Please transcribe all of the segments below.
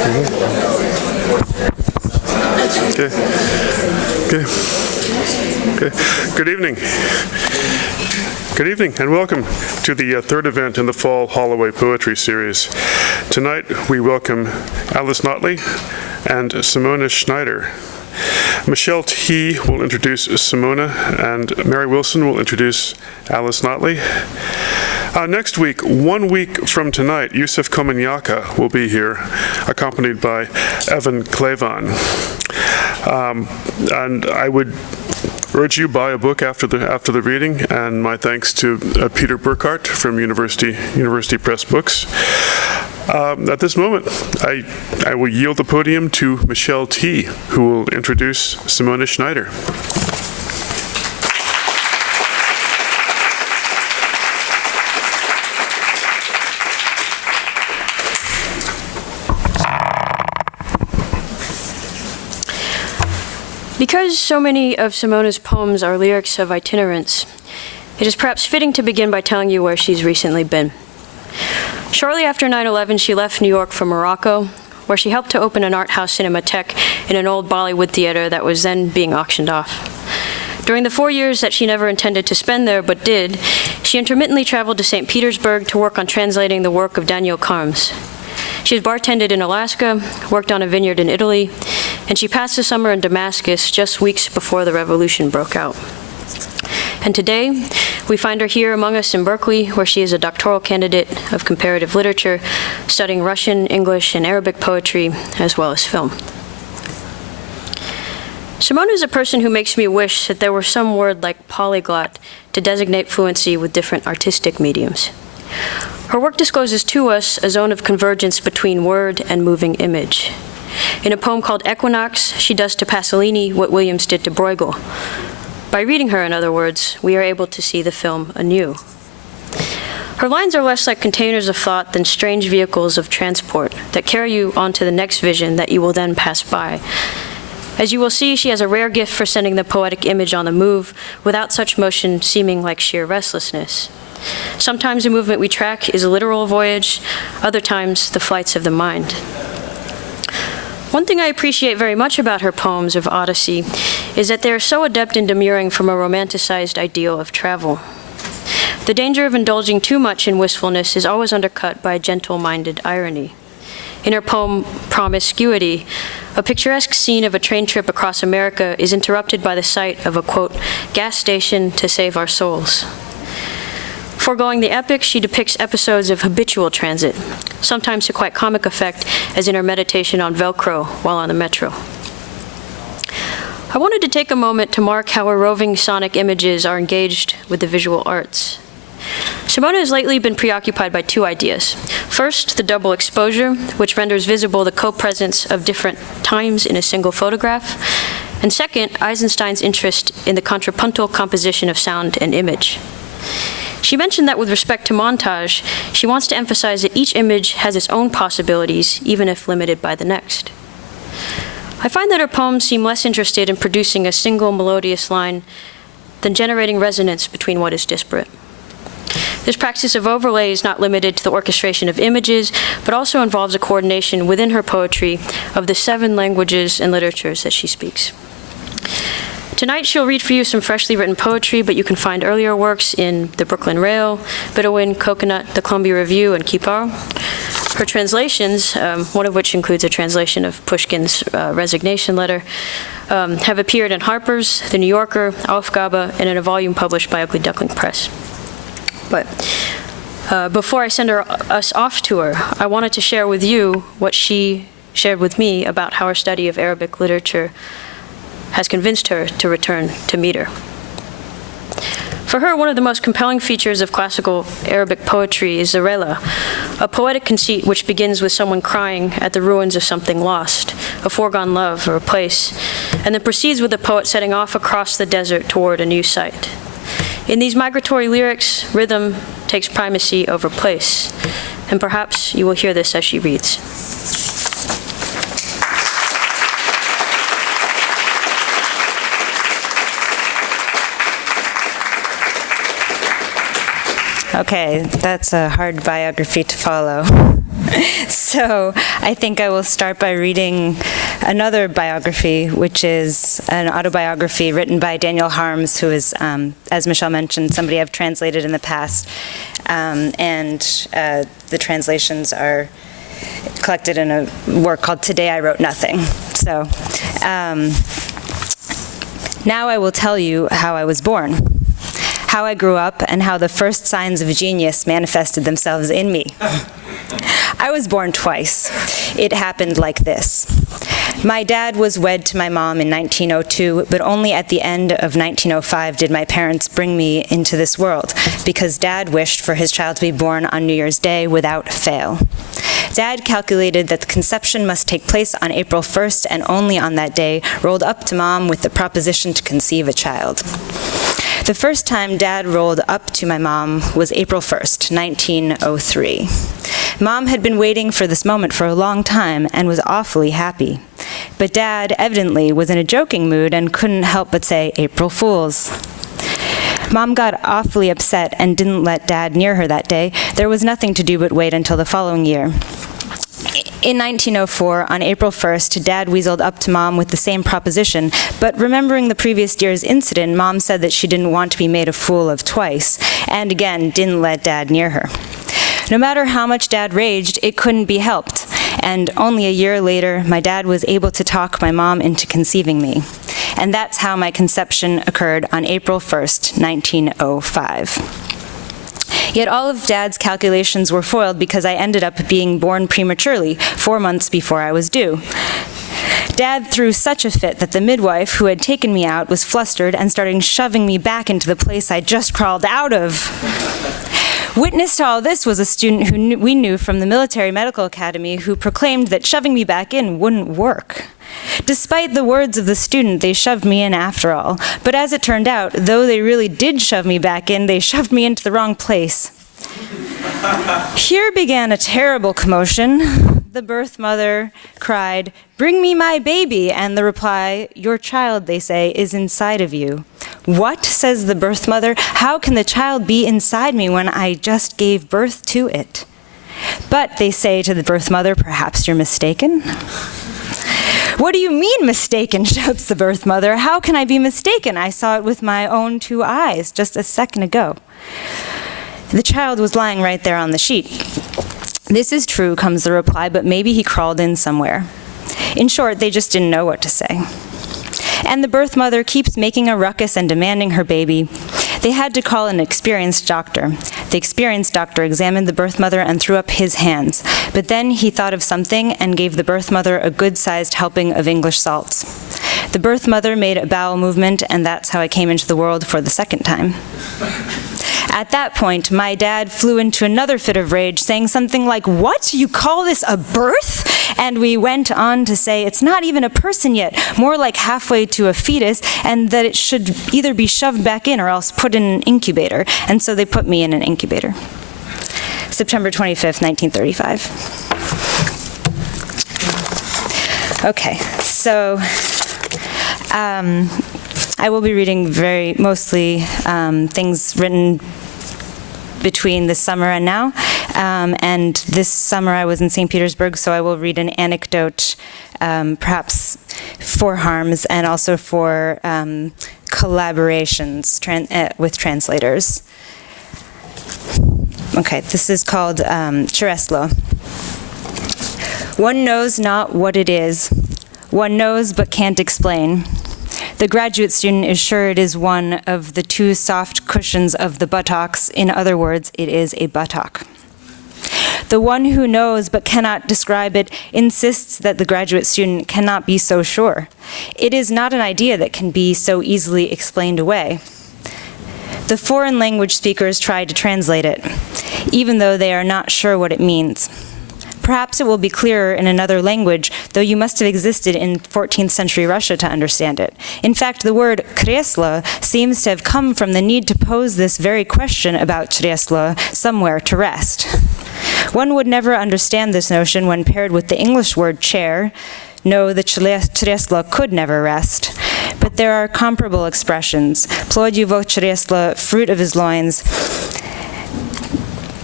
Good evening. Good evening, and welcome to the third event in the Fall Holloway Poetry Series. Tonight, we welcome Alice Notley and Simona Schneider. Michelle T. will introduce Simona, and Mary Wilson will introduce Alice Notley. Next week, 1 week from tonight, Yusuf Komanyaka will be here, accompanied by Evan Clevan. And I would urge you buy a book after the reading, and my thanks to Peter Burkhardt from University Press Books. At this moment, I will yield the podium to Michelle T., who will introduce Simona Schneider. Because so many of Simona's poems are lyrics of itinerants, it is perhaps fitting to begin by telling you where she's recently been. Shortly after 9/11, she left New York for Morocco, where she helped to open an art house cinematheque in an old Bollywood theater that was then being auctioned off. During the 4 years that she never intended to spend there but did, she intermittently traveled to St. Petersburg to work on translating the work of Daniel Carmes. She has bartended in Alaska, worked on a vineyard in Italy, and she passed the summer in Damascus just weeks before the revolution broke out. And today, we find her here among us in Berkeley, where she is a doctoral candidate of comparative literature, studying Russian, English, and Arabic poetry, as well as film. Simona is a person who makes me wish that there were some word like polyglot to designate fluency with different artistic mediums. Her work discloses to us a zone of convergence between word and moving image. In a poem called Equinox, she does to Pasolini what Williams did to Bruegel. By reading her, in other words, we are able to see the film anew. Her lines are less like containers of thought than strange vehicles of transport that carry you on to the next vision that you will then pass by. As you will see, she has a rare gift for sending the poetic image on the move without such motion seeming like sheer restlessness. Sometimes the movement we track is a literal voyage, other times the flights of the mind. One thing I appreciate very much about her poems of Odyssey is that they are so adept in demurring from a romanticized ideal of travel. The danger of indulging too much in wistfulness is always undercut by a gentle-minded irony. In her poem, Promiscuity, a picturesque scene of a train trip across America is interrupted by the sight of a, quote, gas station to save our souls. Foregoing the epic, she depicts episodes of habitual transit, sometimes to quite comic effect, as in her meditation on Velcro while on the metro. I wanted to take a moment to mark how her roving sonic images are engaged with the visual arts. Simona has lately been preoccupied by two ideas. First, the double exposure, which renders visible the co-presence of different times in a single photograph. And second, Eisenstein's interest in the contrapuntal composition of sound and image. She mentioned that with respect to montage, she wants to emphasize that each image has its own possibilities, even if limited by the next. I find that her poems seem less interested in producing a single melodious line than generating resonance between what is disparate. This practice of overlay is not limited to the orchestration of images, but also involves a coordination within her poetry of the 7 languages and literatures that she speaks. Tonight, she'll read for you some freshly written poetry, but you can find earlier works in the Brooklyn Rail, Bedouin, Coconut, the Columbia Review, and Kipar. Her translations, one of which includes a translation of Pushkin's Resignation Letter, have appeared in Harper's, The New Yorker, Aufgabe, and in a volume published by Ugly Duckling Press. But before I send us off to her, I wanted to share with you what she shared with me about how her study of Arabic literature has convinced her to return to meet her. For her, one of the most compelling features of classical Arabic poetry is the rela, a poetic conceit which begins with someone crying at the ruins of something lost, a foregone love or a place, and then proceeds with the poet setting off across the desert toward a new site. In these migratory lyrics, rhythm takes primacy over place, and perhaps you will hear this as she reads. Okay, that's a hard biography to follow. So I think I will start by reading another biography, which is an autobiography written by Daniel Harms, who is, as Michelle mentioned, somebody I've translated in the past. The translations are collected in a work called Today I Wrote Nothing. So now I will tell you how I was born, how I grew up, and how the first signs of genius manifested themselves in me. I was born twice. It happened like this. My dad was wed to my mom in 1902, but only at the end of 1905 did my parents bring me into this world, because Dad wished for his child to be born on New Year's Day without fail. Dad calculated that the conception must take place on April 1st, and only on that day rolled up to Mom with the proposition to conceive a child. The first time Dad rolled up to my mom was April 1st, 1903. Mom had been waiting for this moment for a long time and was awfully happy. But Dad evidently was in a joking mood and couldn't help but say, "April Fools." Mom got awfully upset and didn't let Dad near her that day. There was nothing to do but wait until the following year. In 1904, on April 1st, Dad weaseled up to Mom with the same proposition, but remembering the previous year's incident, Mom said that she didn't want to be made a fool of twice, and again, didn't let Dad near her. No matter how much Dad raged, it couldn't be helped, and only a year later, my dad was able to talk my mom into conceiving me. And that's how my conception occurred on April 1st, 1905. Yet all of Dad's calculations were foiled because I ended up being born prematurely, 4 months before I was due. Dad threw such a fit that the midwife who had taken me out was flustered and started shoving me back into the place I just crawled out of. Witness to all this was a student who we knew from the Military Medical Academy who proclaimed that shoving me back in wouldn't work. Despite the words of the student, they shoved me in after all. But as it turned out, though they really did shove me back in, they shoved me into the wrong place. Here began a terrible commotion. The birth mother cried, "Bring me my baby," and the reply, "Your child," they say, "is inside of you." "What?" says the birth mother. "How can the child be inside me when I just gave birth to it?" "But," they say to the birth mother, "perhaps you're mistaken." "What do you mean mistaken?" shouts the birth mother. "How can I be mistaken? I saw it with my own 2 eyes just a second ago." The child was lying right there on the sheet. "This is true," comes the reply, "but maybe he crawled in somewhere." In short, they just didn't know what to say. And the birth mother keeps making a ruckus and demanding her baby. They had to call an experienced doctor. The experienced doctor examined the birth mother and threw up his hands. But then he thought of something and gave the birth mother a good-sized helping of English salts. The birth mother made a bowel movement, and that's how I came into the world for the second time. At that point, my dad flew into another fit of rage, saying something like, "What? You call this a birth?" And we went on to say it's not even a person yet, more like halfway to a fetus, and that it should either be shoved back in or else put in an incubator. And so they put me in an incubator. September 25th, 1935. Okay, so I will be reading mostly things written between this summer and now. And this summer I was in St. Petersburg, so I will read an anecdote, perhaps for Harms and also for collaborations with translators. Okay, this is called Chereslo. One knows not what it is. One knows but can't explain. The graduate student is sure it is one of the 2 soft cushions of the buttocks. In other words, it is a buttock. The one who knows but cannot describe it insists that the graduate student cannot be so sure. It is not an idea that can be so easily explained away. The foreign language speakers try to translate it, even though they are not sure what it means. Perhaps it will be clearer in another language, though you must have existed in 14th century Russia to understand it. In fact, the word kreslo seems to have come from the need to pose this very question about Chereslo, somewhere to rest. One would never understand this notion when paired with the English word chair. No, the Chereslo could never rest. But there are comparable expressions. Plod его Chereslo, fruit of his loins.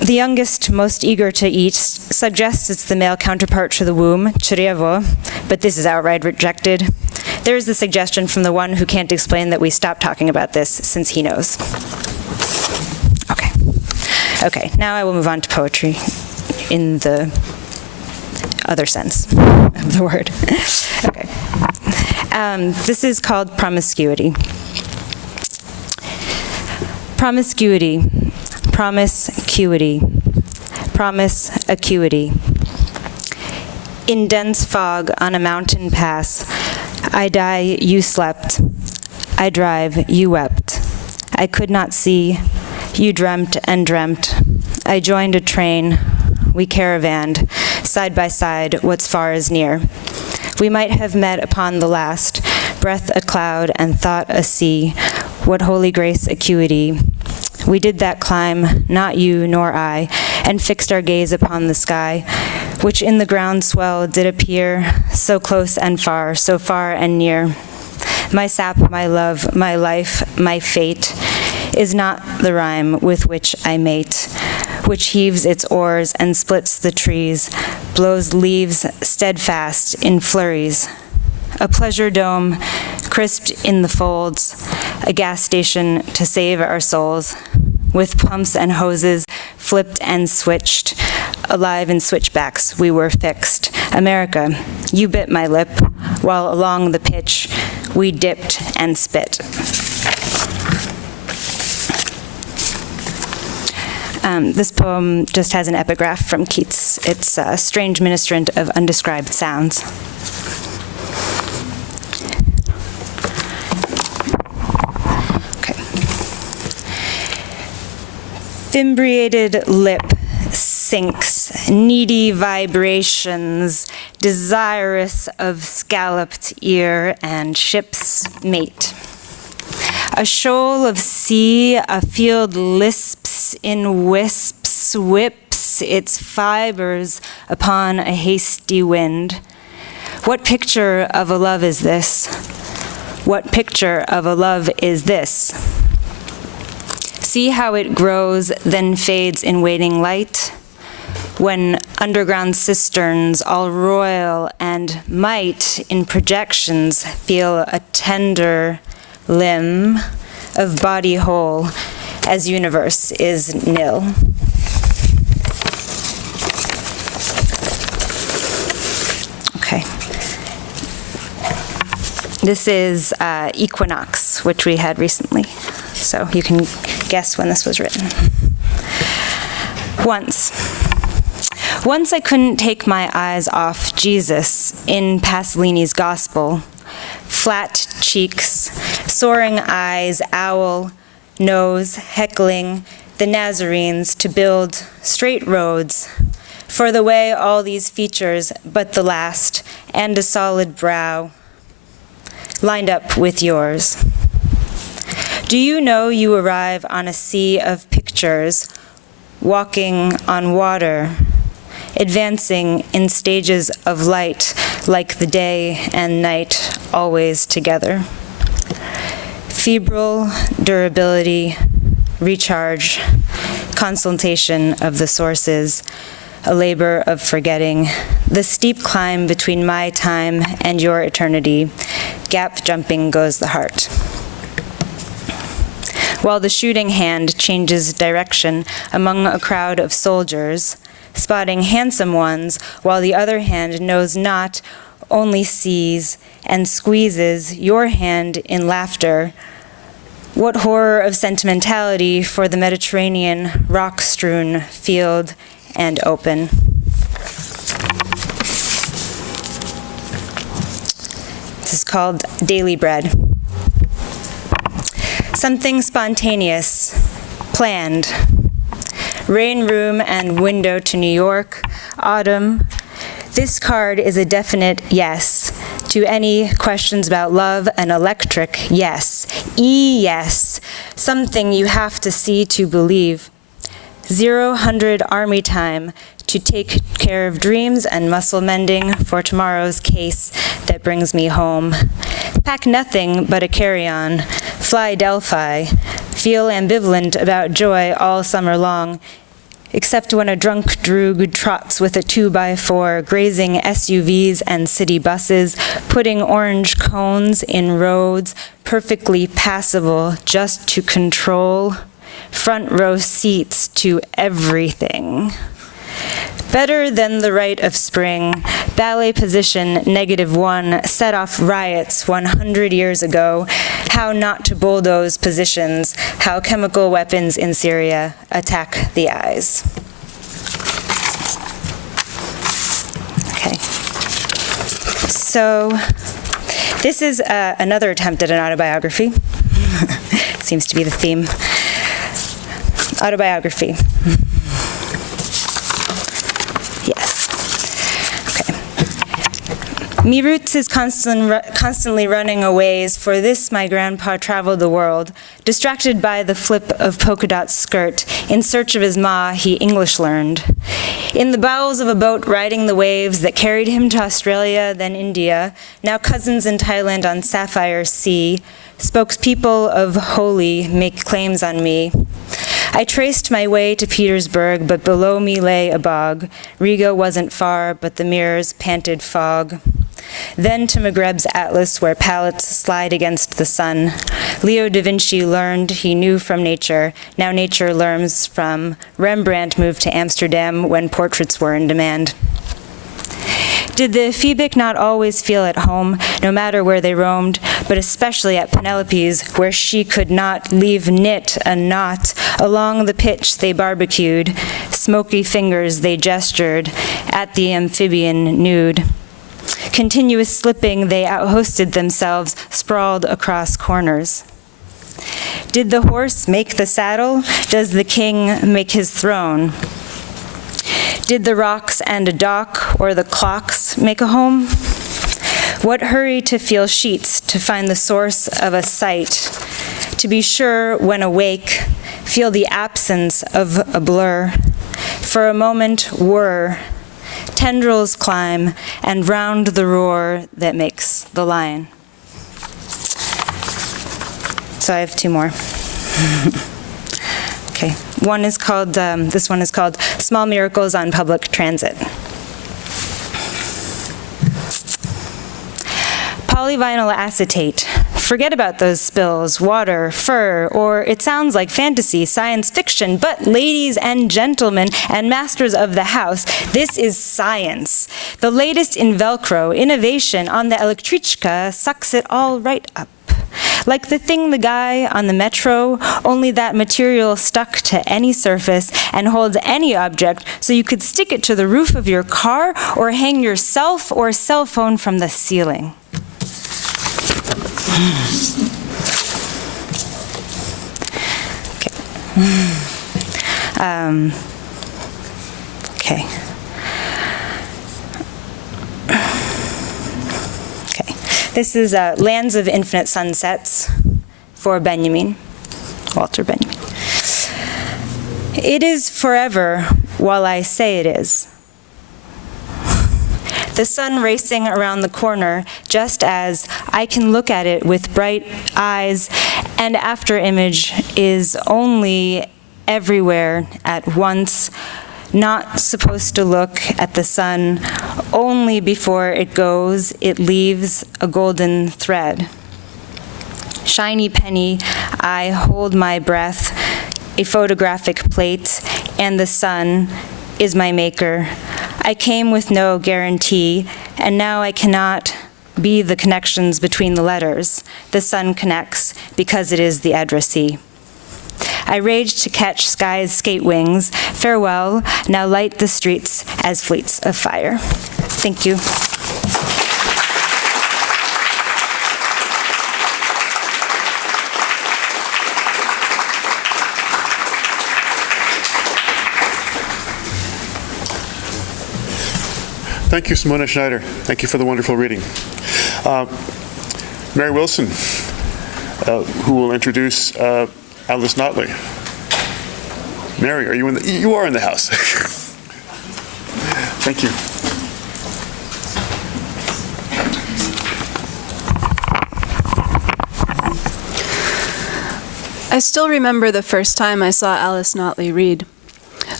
The youngest, most eager to eat, suggests it's the male counterpart to the womb, chrevo, but this is outright rejected. There is the suggestion from the one who can't explain that we stop talking about this since he knows. Okay, now I will move on to poetry in the other sense of the word. Okay. This is called promiscuity. Promiscuity, promiscuity, promise acuity. In dense fog on a mountain pass, I die, you slept. I drive, you wept. I could not see, you dreamt and dreamt. I joined a train, we caravanned, side by side, what's far is near. We might have met upon the last, breath a cloud and thought a sea, what holy grace acuity. We did that climb, not you nor I, and fixed our gaze upon the sky, which in the ground swell did appear, so close and far, so far and near. My sap, my love, my life, my fate, is not the rhyme with which I mate, which heaves its oars and splits the trees, blows leaves steadfast in flurries. A pleasure dome, crisped in the folds, a gas station to save our souls, with pumps and hoses, flipped and switched, alive in switchbacks, we were fixed. America, you bit my lip, while along the pitch, we dipped and spit. This poem just has an epigraph from Keats. It's a strange ministrant of undescribed sounds. Okay. Fimbriated lip sinks, needy vibrations, desirous of scalloped ear and ship's mate. A shoal of sea, a field lisps in wisps, whips its fibers upon a hasty wind. What picture of a love is this? What picture of a love is this? See how it grows, then fades in waning light? When underground cisterns, all royal and might in projections, feel a tender limb of body whole, as universe is nil. Okay. This is Equinox, which we had recently, so you can guess when this was written. Once I couldn't take my eyes off Jesus in Pasolini's Gospel. Flat cheeks, soaring eyes, owl, nose, heckling the Nazarenes to build straight roads, for the way all these features but the last, and a solid brow, lined up with yours. Do you know you arrive on a sea of pictures, walking on water, advancing in stages of light, like the day and night, always together. Febrile durability, recharge, consultation of the sources, a labor of forgetting, the steep climb between my time and your eternity, gap jumping goes the heart. While the shooting hand changes direction among a crowd of soldiers, spotting handsome ones, while the other hand knows not, only sees, and squeezes your hand in laughter. What horror of sentimentality for the Mediterranean rock-strewn field and open. This is called Daily Bread. Something spontaneous, planned. Rain room and window to New York, autumn. This card is a definite yes. To any questions about love, an electric yes. Yes. Something you have to see to believe. 0-100 army time to take care of dreams and muscle mending for tomorrow's case that brings me home. Pack nothing but a carry-on. Fly Delphi. Feel ambivalent about joy all summer long. except when a drunk droog trots with a 2x4, grazing SUVs and city buses, putting orange cones in roads, perfectly passable just to control, front row seats to everything. Better than the rite of spring, ballet position -1 set off riots 100 years ago, how not to bulldoze positions, how chemical weapons in Syria attack the eyes. Okay. So this is another attempt at an autobiography. Seems to be the theme. Autobiography. Yes. Okay. Me roots is constantly running a ways, for this my grandpa traveled the world, distracted by the flip of polka dot skirt, in search of his ma he English learned. In the bowels of a boat riding the waves that carried him to Australia, then India, now cousins in Thailand on Sapphire Sea, spokespeople of Holy make claims on me. I traced my way to Petersburg, but below me lay a bog. Riga wasn't far, but the mirrors panted fog. Then to Maghreb's atlas, where palettes slide against the sun. Leo da Vinci learned he knew from nature. Now nature learns from. Rembrandt moved to Amsterdam when portraits were in demand. Did the ephebic not always feel at home, no matter where they roamed, but especially at Penelope's, where she could not leave knit a knot? Along the pitch they barbecued, smoky fingers they gestured, at the amphibian nude. Continuous slipping, they outhosted themselves, sprawled across corners. Did the horse make the saddle? Does the king make his throne? Did the rocks and a dock or the clocks make a home? What hurry to feel sheets, to find the source of a sight, to be sure when awake, feel the absence of a blur. For a moment whir, tendrils climb, and round the roar that makes the lion. So I have two more. Okay, one is called, this one is called Small Miracles on Public Transit. Polyvinyl acetate. Forget about those spills, water, fur, or it sounds like fantasy, science fiction, but ladies and gentlemen and masters of the house, this is science. The latest in Velcro, innovation on the Elektrichka sucks it all right up. Like the thing the guy on the metro, only that material stuck to any surface and holds any object, so you could stick it to the roof of your car or hang yourself or cell phone from the ceiling. Okay. This is Lands of Infinite Sunsets for Walter Benjamin. It is forever while I say it is. The sun racing around the corner just as I can look at it with bright eyes, and after image is only everywhere at once, not supposed to look at the sun, only before it goes, it leaves a golden thread. Shiny penny, I hold my breath, a photographic plate, and the sun is my maker. I came with no guarantee, and now I cannot be the connections between the letters. The sun connects because it is the addressee. I rage to catch sky's skate wings. Farewell, now light the streets as fleets of fire. Thank you. Thank you, Simona Schneider. Thank you for the wonderful reading. Mary Wilson, who will introduce Alice Notley. Mary, are you in the? You are in the house. Thank you. I still remember the first time I saw Alice Notley read.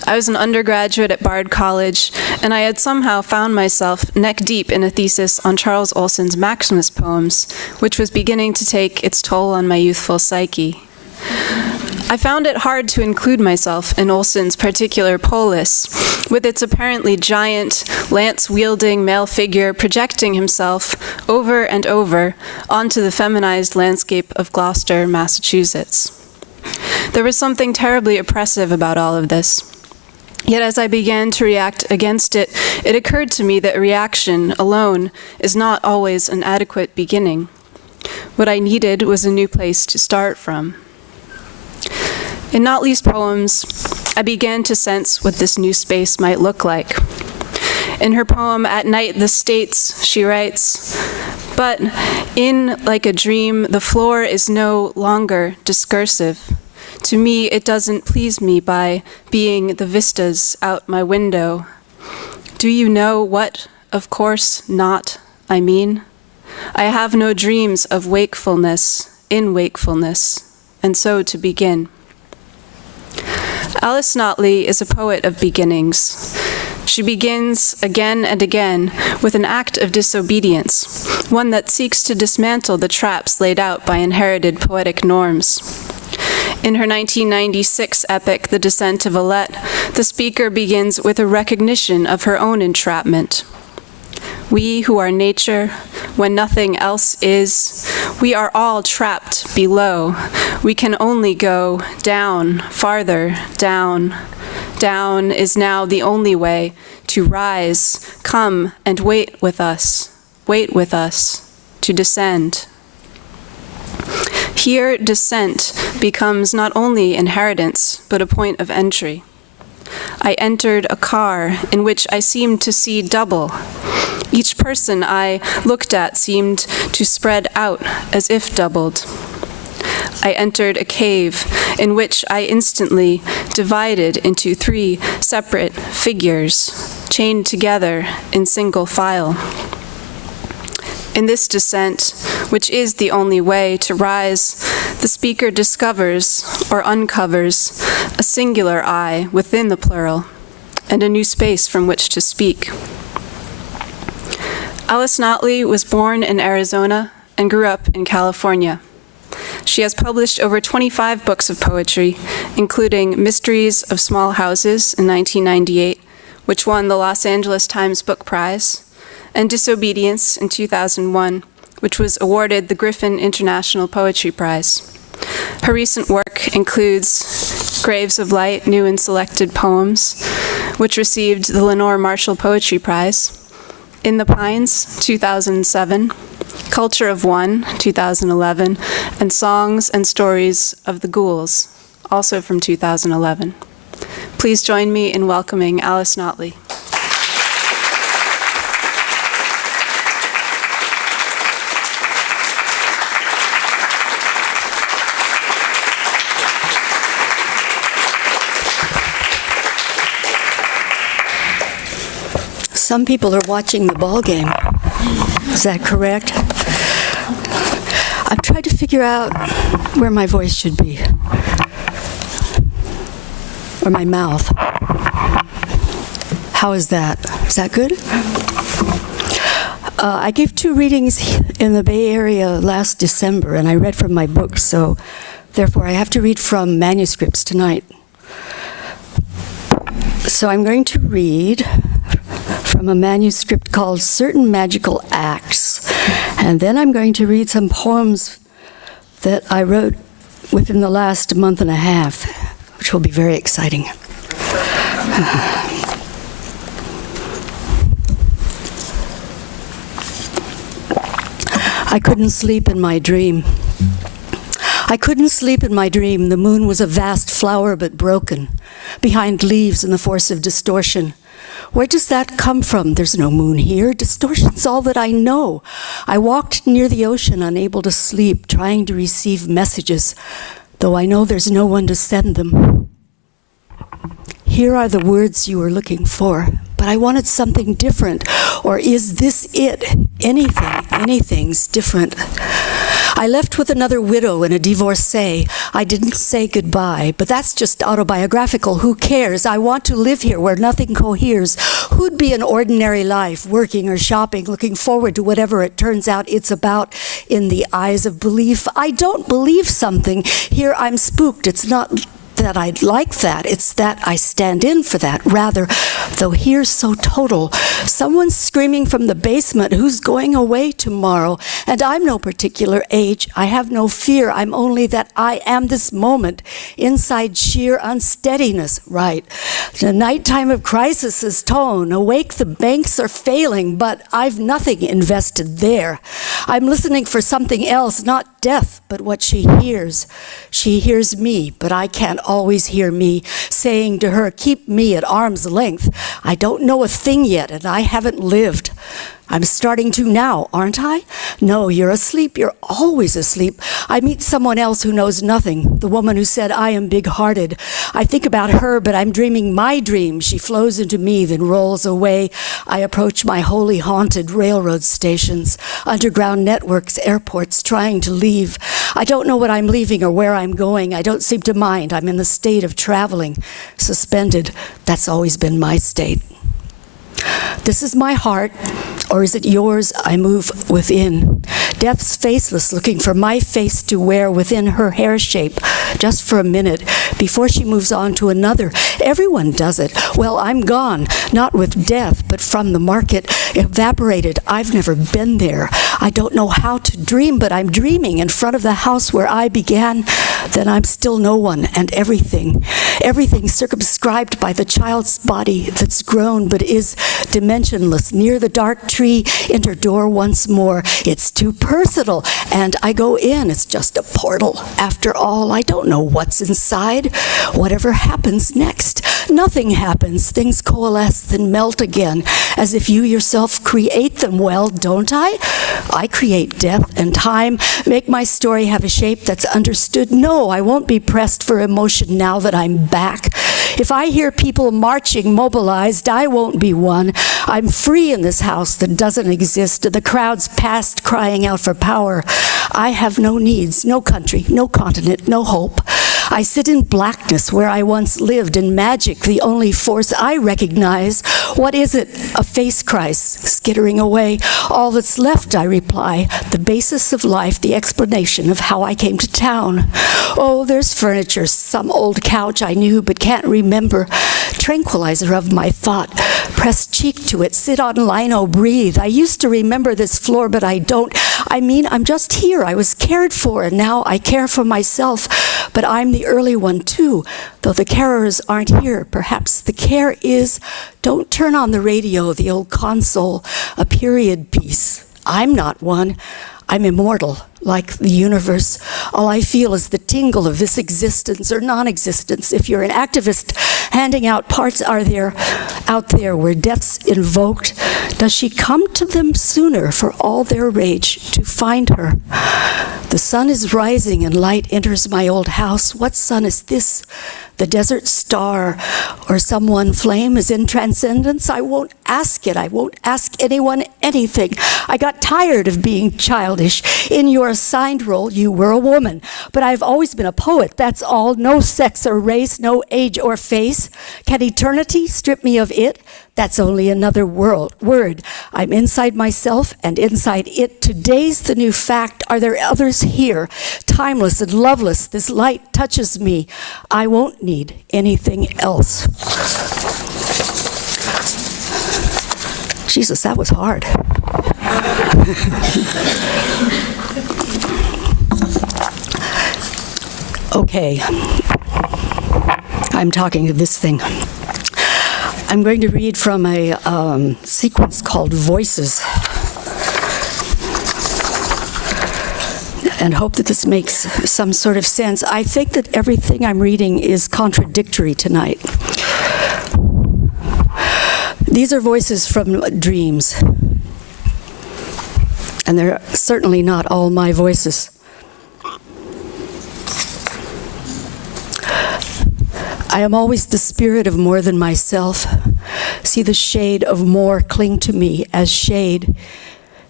I was an undergraduate at Bard College, and I had somehow found myself neck deep in a thesis on Charles Olson's Maximus poems, which was beginning to take its toll on my youthful psyche. I found it hard to include myself in Olson's particular polis, with its apparently giant, lance-wielding male figure projecting himself over and over onto the feminized landscape of Gloucester, Massachusetts. There was something terribly oppressive about all of this. Yet as I began to react against it, it occurred to me that reaction alone is not always an adequate beginning. What I needed was a new place to start from. In Notley's poems, I began to sense what this new space might look like. In her poem, At Night the States, she writes, "But in Like a Dream, the floor is no longer discursive. To me, it doesn't please me by being the vistas out my window. Do you know what, of course, not, I mean? I have no dreams of wakefulness in wakefulness, and so to begin." Alice Notley is a poet of beginnings. She begins again and again with an act of disobedience, one that seeks to dismantle the traps laid out by inherited poetic norms. In her 1996 epic, The Descent of Alette, the speaker begins with a recognition of her own entrapment. We who are nature, when nothing else is, we are all trapped below. We can only go down, farther down. Down is now the only way to rise. Come and wait with us to descend. Here, descent becomes not only inheritance, but a point of entry. I entered a car in which I seemed to see double. Each person I looked at seemed to spread out as if doubled. I entered a cave in which I instantly divided into 3 separate figures, chained together in single file. In this descent, which is the only way to rise, the speaker discovers or uncovers a singular I within the plural, and a new space from which to speak. Alice Notley was born in Arizona and grew up in California. She has published over 25 books of poetry, including Mysteries of Small Houses in 1998, which won the Los Angeles Times Book Prize, and Disobedience in 2001, which was awarded the Griffin International Poetry Prize. Her recent work includes Graves of Light, New and Selected Poems, which received the Lenore Marshall Poetry Prize, In the Pines, 2007, Culture of One, 2011, and Songs and Stories of the Ghouls, also from 2011. Please join me in welcoming Alice Notley. Some people are watching the ball game. Is that correct? I've tried to figure out where my voice should be, or my mouth. How is that? Is that good? I gave 2 readings in the Bay Area last December, and I read from my books, so therefore I have to read from manuscripts tonight. So I'm going to read from a manuscript called Certain Magical Acts. And then I'm going to read some poems that I wrote within the last month and a half, which will be very exciting. I couldn't sleep in my dream. I couldn't sleep in my dream. The moon was a vast flower but broken, behind leaves and the force of distortion. Where does that come from? There's no moon here. Distortion's all that I know. I walked near the ocean, unable to sleep, trying to receive messages, though I know there's no one to send them. Here are the words you were looking for, but I wanted something different. Or is this it? Anything anything's different. I left with another widow and a divorcee. I didn't say goodbye, but that's just autobiographical. Who cares? I want to live here where nothing coheres. Who'd be an ordinary life, working or shopping, looking forward to whatever it turns out it's about in the eyes of belief? I don't believe something. Here I'm spooked. It's not that I'd like that, it's that I stand in for that. Rather, though here's so total, someone's screaming from the basement, who's going away tomorrow? And I'm no particular age, I have no fear, I'm only that I am this moment, inside sheer unsteadiness, right? The nighttime of crisis is tone, awake the banks are failing, but I've nothing invested there. I'm listening for something else, not death, but what she hears. She hears me, but I can't always hear me, saying to her, keep me at arm's length. I don't know a thing yet, and I haven't lived. I'm starting to now, aren't I? No, you're asleep. You're always asleep. I meet someone else who knows nothing, the woman who said I am big-hearted. I think about her, but I'm dreaming my dream. She flows into me, then rolls away. I approach my wholly haunted railroad stations, underground networks, airports, trying to leave. I don't know what I'm leaving or where I'm going. I don't seem to mind. I'm in the state of traveling, suspended. That's always been my state. This is my heart, or is it yours? I move within. Death's faceless, looking for my face to wear within her hair shape, just for a minute, before she moves on to another. Everyone does it. Well, I'm gone, not with death, but from the market, evaporated. I've never been there. I don't know how to dream, but I'm dreaming in front of the house where I began. Then I'm still no one, and everything circumscribed by the child's body that's grown but is dimensionless. Near the dark tree, enter door once more. It's too personal, and I go in. It's just a portal. After all, I don't know what's inside. Whatever happens next, nothing happens. Things coalesce, then melt again, as if you yourself create them. Well, don't I? I create death and time, make my story have a shape that's understood. No, I won't be pressed for emotion now that I'm back. If I hear people marching, mobilized, I won't be one. I'm free in this house that doesn't exist, the crowds past crying out for power. I have no needs, no country, no continent, no hope. I sit in blackness where I once lived, in magic, the only force I recognize. What is it? A face cries, skittering away. All that's left, I reply, the basis of life, the explanation of how I came to town. Oh, there's furniture, some old couch I knew but can't remember. Tranquilizer of my thought. Press cheek to it, sit on lino, breathe. I used to remember this floor, but I don't. I mean, I'm just here. I was cared for, and now I care for myself. But I'm the early one, too. Though the carers aren't here, perhaps the care is, don't turn on the radio, the old console, a period piece. I'm not one. I'm immortal, like the universe. All I feel is the tingle of this existence or non-existence. If you're an activist, handing out parts out there where death's invoked, does she come to them sooner for all their rage to find her? The sun is rising and light enters my old house. What sun is this? The desert star or some one flame is in transcendence? I won't ask it. I won't ask anyone anything. I got tired of being childish. In your assigned role, you were a woman. But I've always been a poet. That's all. No sex or race, no age or face. Can eternity strip me of it? That's only another word. I'm inside myself and inside it. Today's the new fact. Are there others here? Timeless and loveless, this light touches me. I won't need anything else. Jesus, that was hard. Okay. I'm talking to this thing. I'm going to read from a sequence called Voices, and hope that this makes some sort of sense. I think that everything I'm reading is contradictory tonight. These are voices from dreams, and they're certainly not all my voices. I am always the spirit of more than myself. See the shade of more cling to me as shade.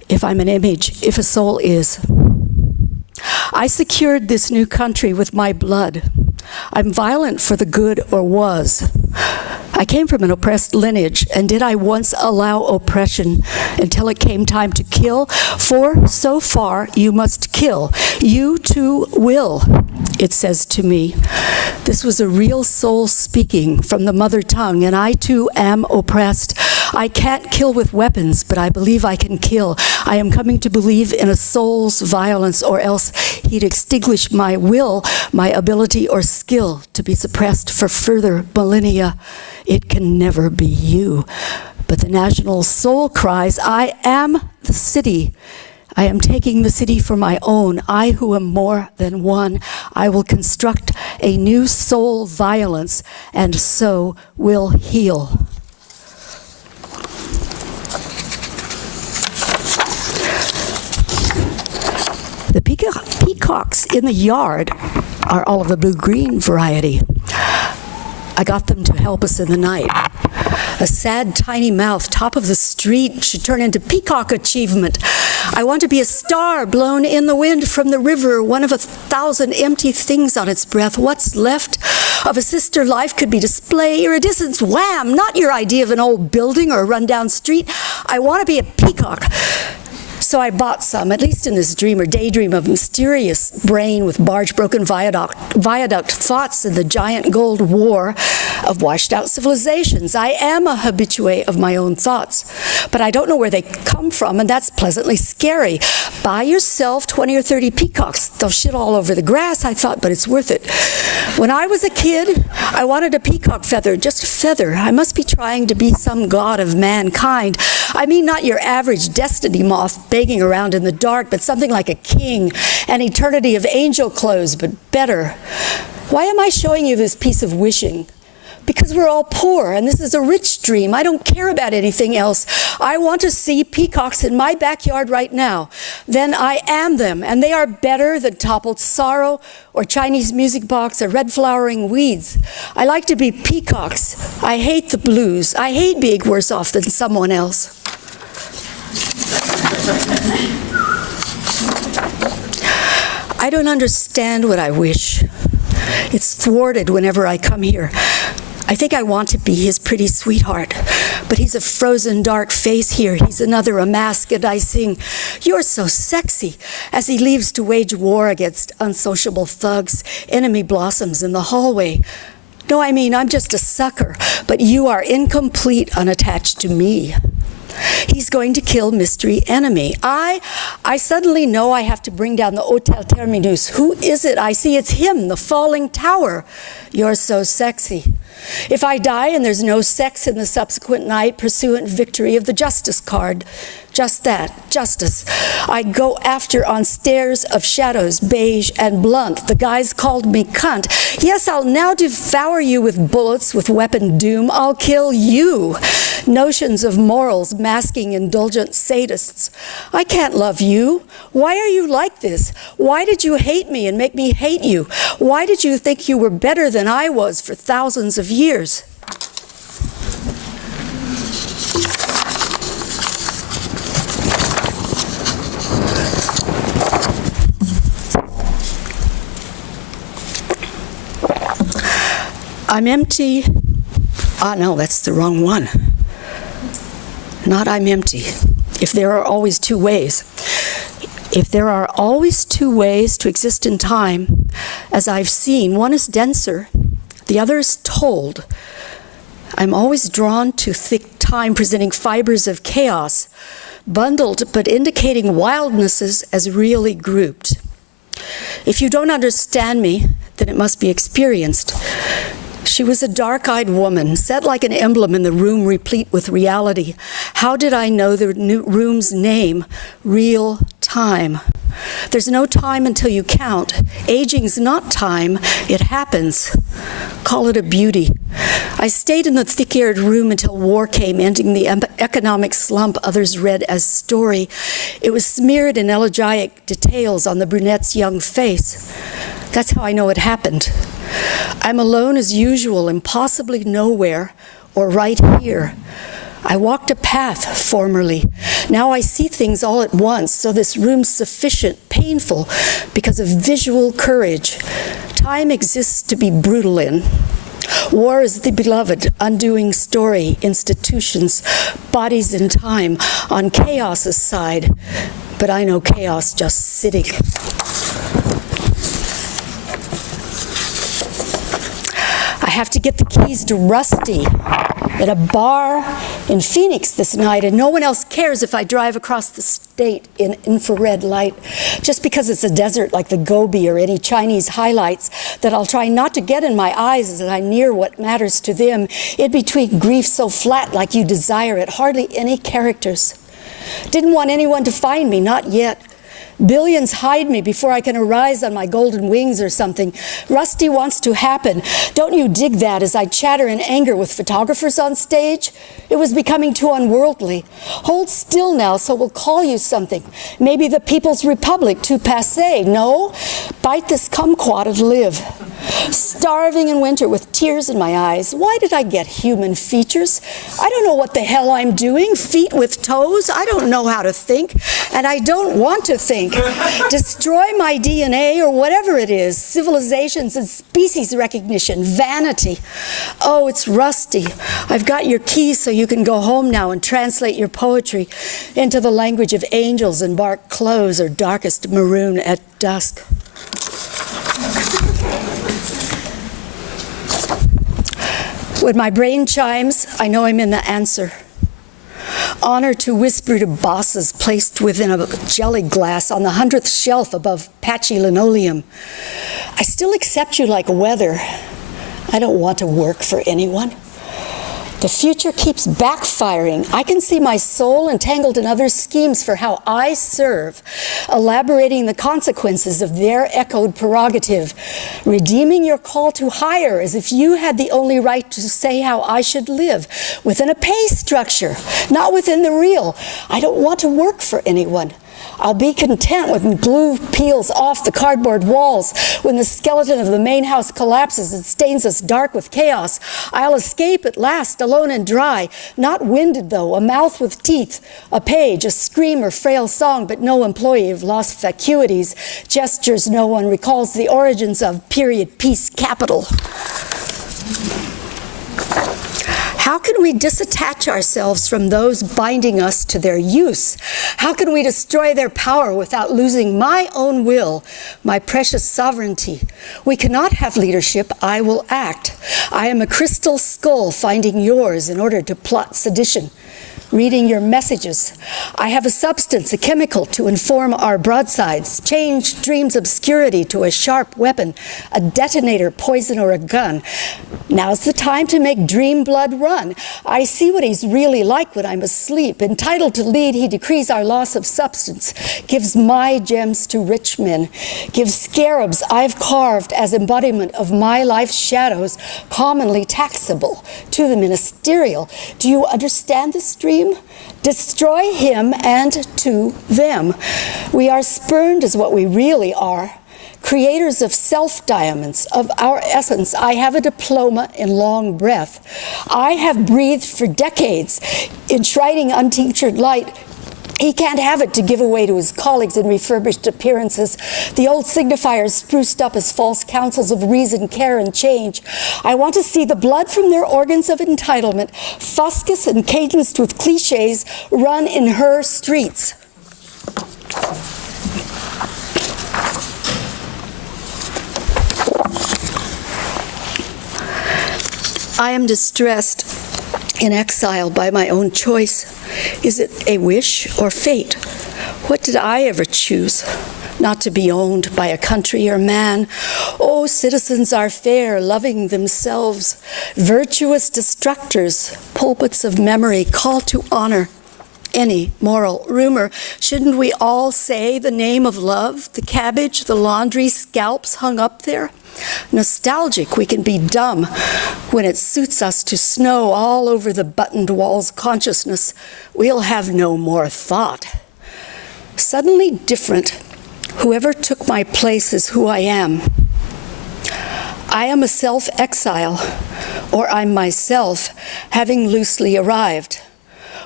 if I'm an image, if a soul is. I secured this new country with my blood. I'm violent for the good, or was. I came from an oppressed lineage, and did I once allow oppression until it came time to kill? For so far you must kill. You too will, it says to me. This was a real soul speaking from the mother tongue, and I too am oppressed. I can't kill with weapons, but I believe I can kill. I am coming to believe in a soul's violence, or else he'd extinguish my will, my ability or skill to be suppressed for further millennia. It can never be you. But the national soul cries, I am the city. I am taking the city for my own. I who am more than one. I will construct a new soul violence, and so will heal. The peacocks in the yard are all of the blue-green variety. I got them to help us in the night. A sad, tiny mouth, top of the street, should turn into peacock achievement. I want to be a star blown in the wind from the river, one of 1,000 empty things on its breath. What's left of a sister life could be display, iridescence, wham! Not your idea of an old building or a rundown street. I want to be a peacock. So I bought some, at least in this dream or daydream of mysterious brain with barge-broken viaduct thoughts in the giant gold war of washed-out civilizations. I am a habitué of my own thoughts, but I don't know where they come from, and that's pleasantly scary. Buy yourself 20 or 30 peacocks. They'll shit all over the grass, I thought, but it's worth it. When I was a kid, I wanted a peacock feather, just a feather. I must be trying to be some god of mankind. I mean, not your average destiny moth begging around in the dark, but something like a king, an eternity of angel clothes, but better. Why am I showing you this piece of wishing? Because we're all poor, and this is a rich dream. I don't care about anything else. I want to see peacocks in my backyard right now. Then I am them, and they are better than toppled sorrow or Chinese music box or red flowering weeds. I like to be peacocks. I hate the blues. I hate being worse off than someone else. I don't understand what I wish. It's thwarted whenever I come here. I think I want to be his pretty sweetheart, but he's a frozen dark face here. He's another, a mask, and I sing, "You're so sexy," as he leaves to wage war against unsociable thugs, enemy blossoms in the hallway. No, I mean, I'm just a sucker, but you are incomplete unattached to me. He's going to kill mystery enemy. I suddenly know I have to bring down the Hotel Terminus. Who is it? I see it's him, the falling tower. You're so sexy. If I die and there's no sex in the subsequent night, pursuant victory of the justice card. Just that, justice. I go after on stairs of shadows, beige and blunt. The guys called me cunt. Yes, I'll now devour you with bullets, with weapon doom. I'll kill you. Notions of morals masking indulgent sadists. I can't love you. Why are you like this? Why did you hate me and make me hate you? Why did you think you were better than I was for thousands of years? I'm empty. No, that's the wrong one. Not I'm empty. If there are always two ways. If there are always two ways to exist in time, as I've seen, one is denser, the other is told. I'm always drawn to thick time presenting fibers of chaos, bundled but indicating wildnesses as really grouped. If you don't understand me, then it must be experienced. She was a dark-eyed woman, set like an emblem in the room replete with reality. How did I know the room's name? Real time. There's no time until you count. Aging's not time, it happens. Call it a beauty. I stayed in the thick-aired room until war came, ending the economic slump others read as story. It was smeared in elegiac details on the brunette's young face. That's how I know it happened. I'm alone as usual, impossibly nowhere, or right here. I walked a path formerly. Now I see things all at once, so this room's sufficient, painful, because of visual courage. Time exists to be brutal in. War is the beloved, undoing story, institutions, bodies in time, on chaos's side. But I know chaos just sitting. I have to get the keys to Rusty at a bar in Phoenix this night, and no one else cares if I drive across the state in infrared light, just because it's a desert like the Gobi or any Chinese highlights that I'll try not to get in my eyes as I near what matters to them, in between grief so flat like you desire it, hardly any characters. Didn't want anyone to find me, not yet. Billions hide me before I can arise on my golden wings or something. Rusty wants to happen. Don't you dig that as I chatter in anger with photographers on stage? It was becoming too unworldly. Hold still now, so we'll call you something. Maybe the People's Republic, too passé. No? Bite this kumquat and live. Starving in winter with tears in my eyes. Why did I get human features? I don't know what the hell I'm doing. Feet with toes? I don't know how to think. And I don't want to think. Destroy my DNA or whatever it is. Civilizations and species recognition. Vanity. Oh, it's Rusty. I've got your keys so you can go home now and translate your poetry into the language of angels in bark clothes or darkest maroon at dusk. When my brain chimes, I know I'm in the answer. Honor to whisper to bosses placed within a jelly glass on the 100th shelf above patchy linoleum. I still accept you like weather. I don't want to work for anyone. The future keeps backfiring. I can see my soul entangled in other schemes for how I serve, elaborating the consequences of their echoed prerogative, redeeming your call to hire as if you had the only right to say how I should live, within a pay structure, not within the real. I don't want to work for anyone. I'll be content when glue peels off the cardboard walls, when the skeleton of the main house collapses and stains us dark with chaos. I'll escape at last, alone and dry, not winded though, a mouth with teeth, a page, a scream or frail song, but no employee of lost vacuities, gestures no one recalls the origins of, period, peace, capital. How can we disattach ourselves from those binding us to their use? How can we destroy their power without losing my own will, my precious sovereignty? We cannot have leadership. I will act. I am a crystal skull finding yours in order to plot sedition, reading your messages. I have a substance, a chemical to inform our broadsides, change dreams' obscurity to a sharp weapon, a detonator, poison, or a gun. Now's the time to make dream blood run. I see what he's really like when I'm asleep. Entitled to lead, he decrees our loss of substance, gives my gems to rich men, gives scarabs I've carved as embodiment of my life's shadows, commonly taxable, to the ministerial. Do you understand this dream? Destroy him and to them. We are spurned as what we really are. Creators of self-diamonds, of our essence. I have a diploma in long breath. I have breathed for decades, enshrining untinctured light. He can't have it to give away to his colleagues in refurbished appearances. The old signifiers spruced up as false counsels of reason, care, and change. I want to see the blood from their organs of entitlement, fuscus and cadenced with cliches, run in her streets. I am distressed, in exile by my own choice. Is it a wish or fate? What did I ever choose? Not to be owned by a country or man. Oh, citizens are fair, loving themselves. Virtuous destructors, pulpits of memory, call to honor any moral rumor. Shouldn't we all say the name of love? The cabbage, the laundry, scalps hung up there? Nostalgic, we can be dumb when it suits us to snow all over the buttoned walls consciousness. We'll have no more thought. Suddenly different, whoever took my place is who I am. I am a self-exile, or I'm myself, having loosely arrived.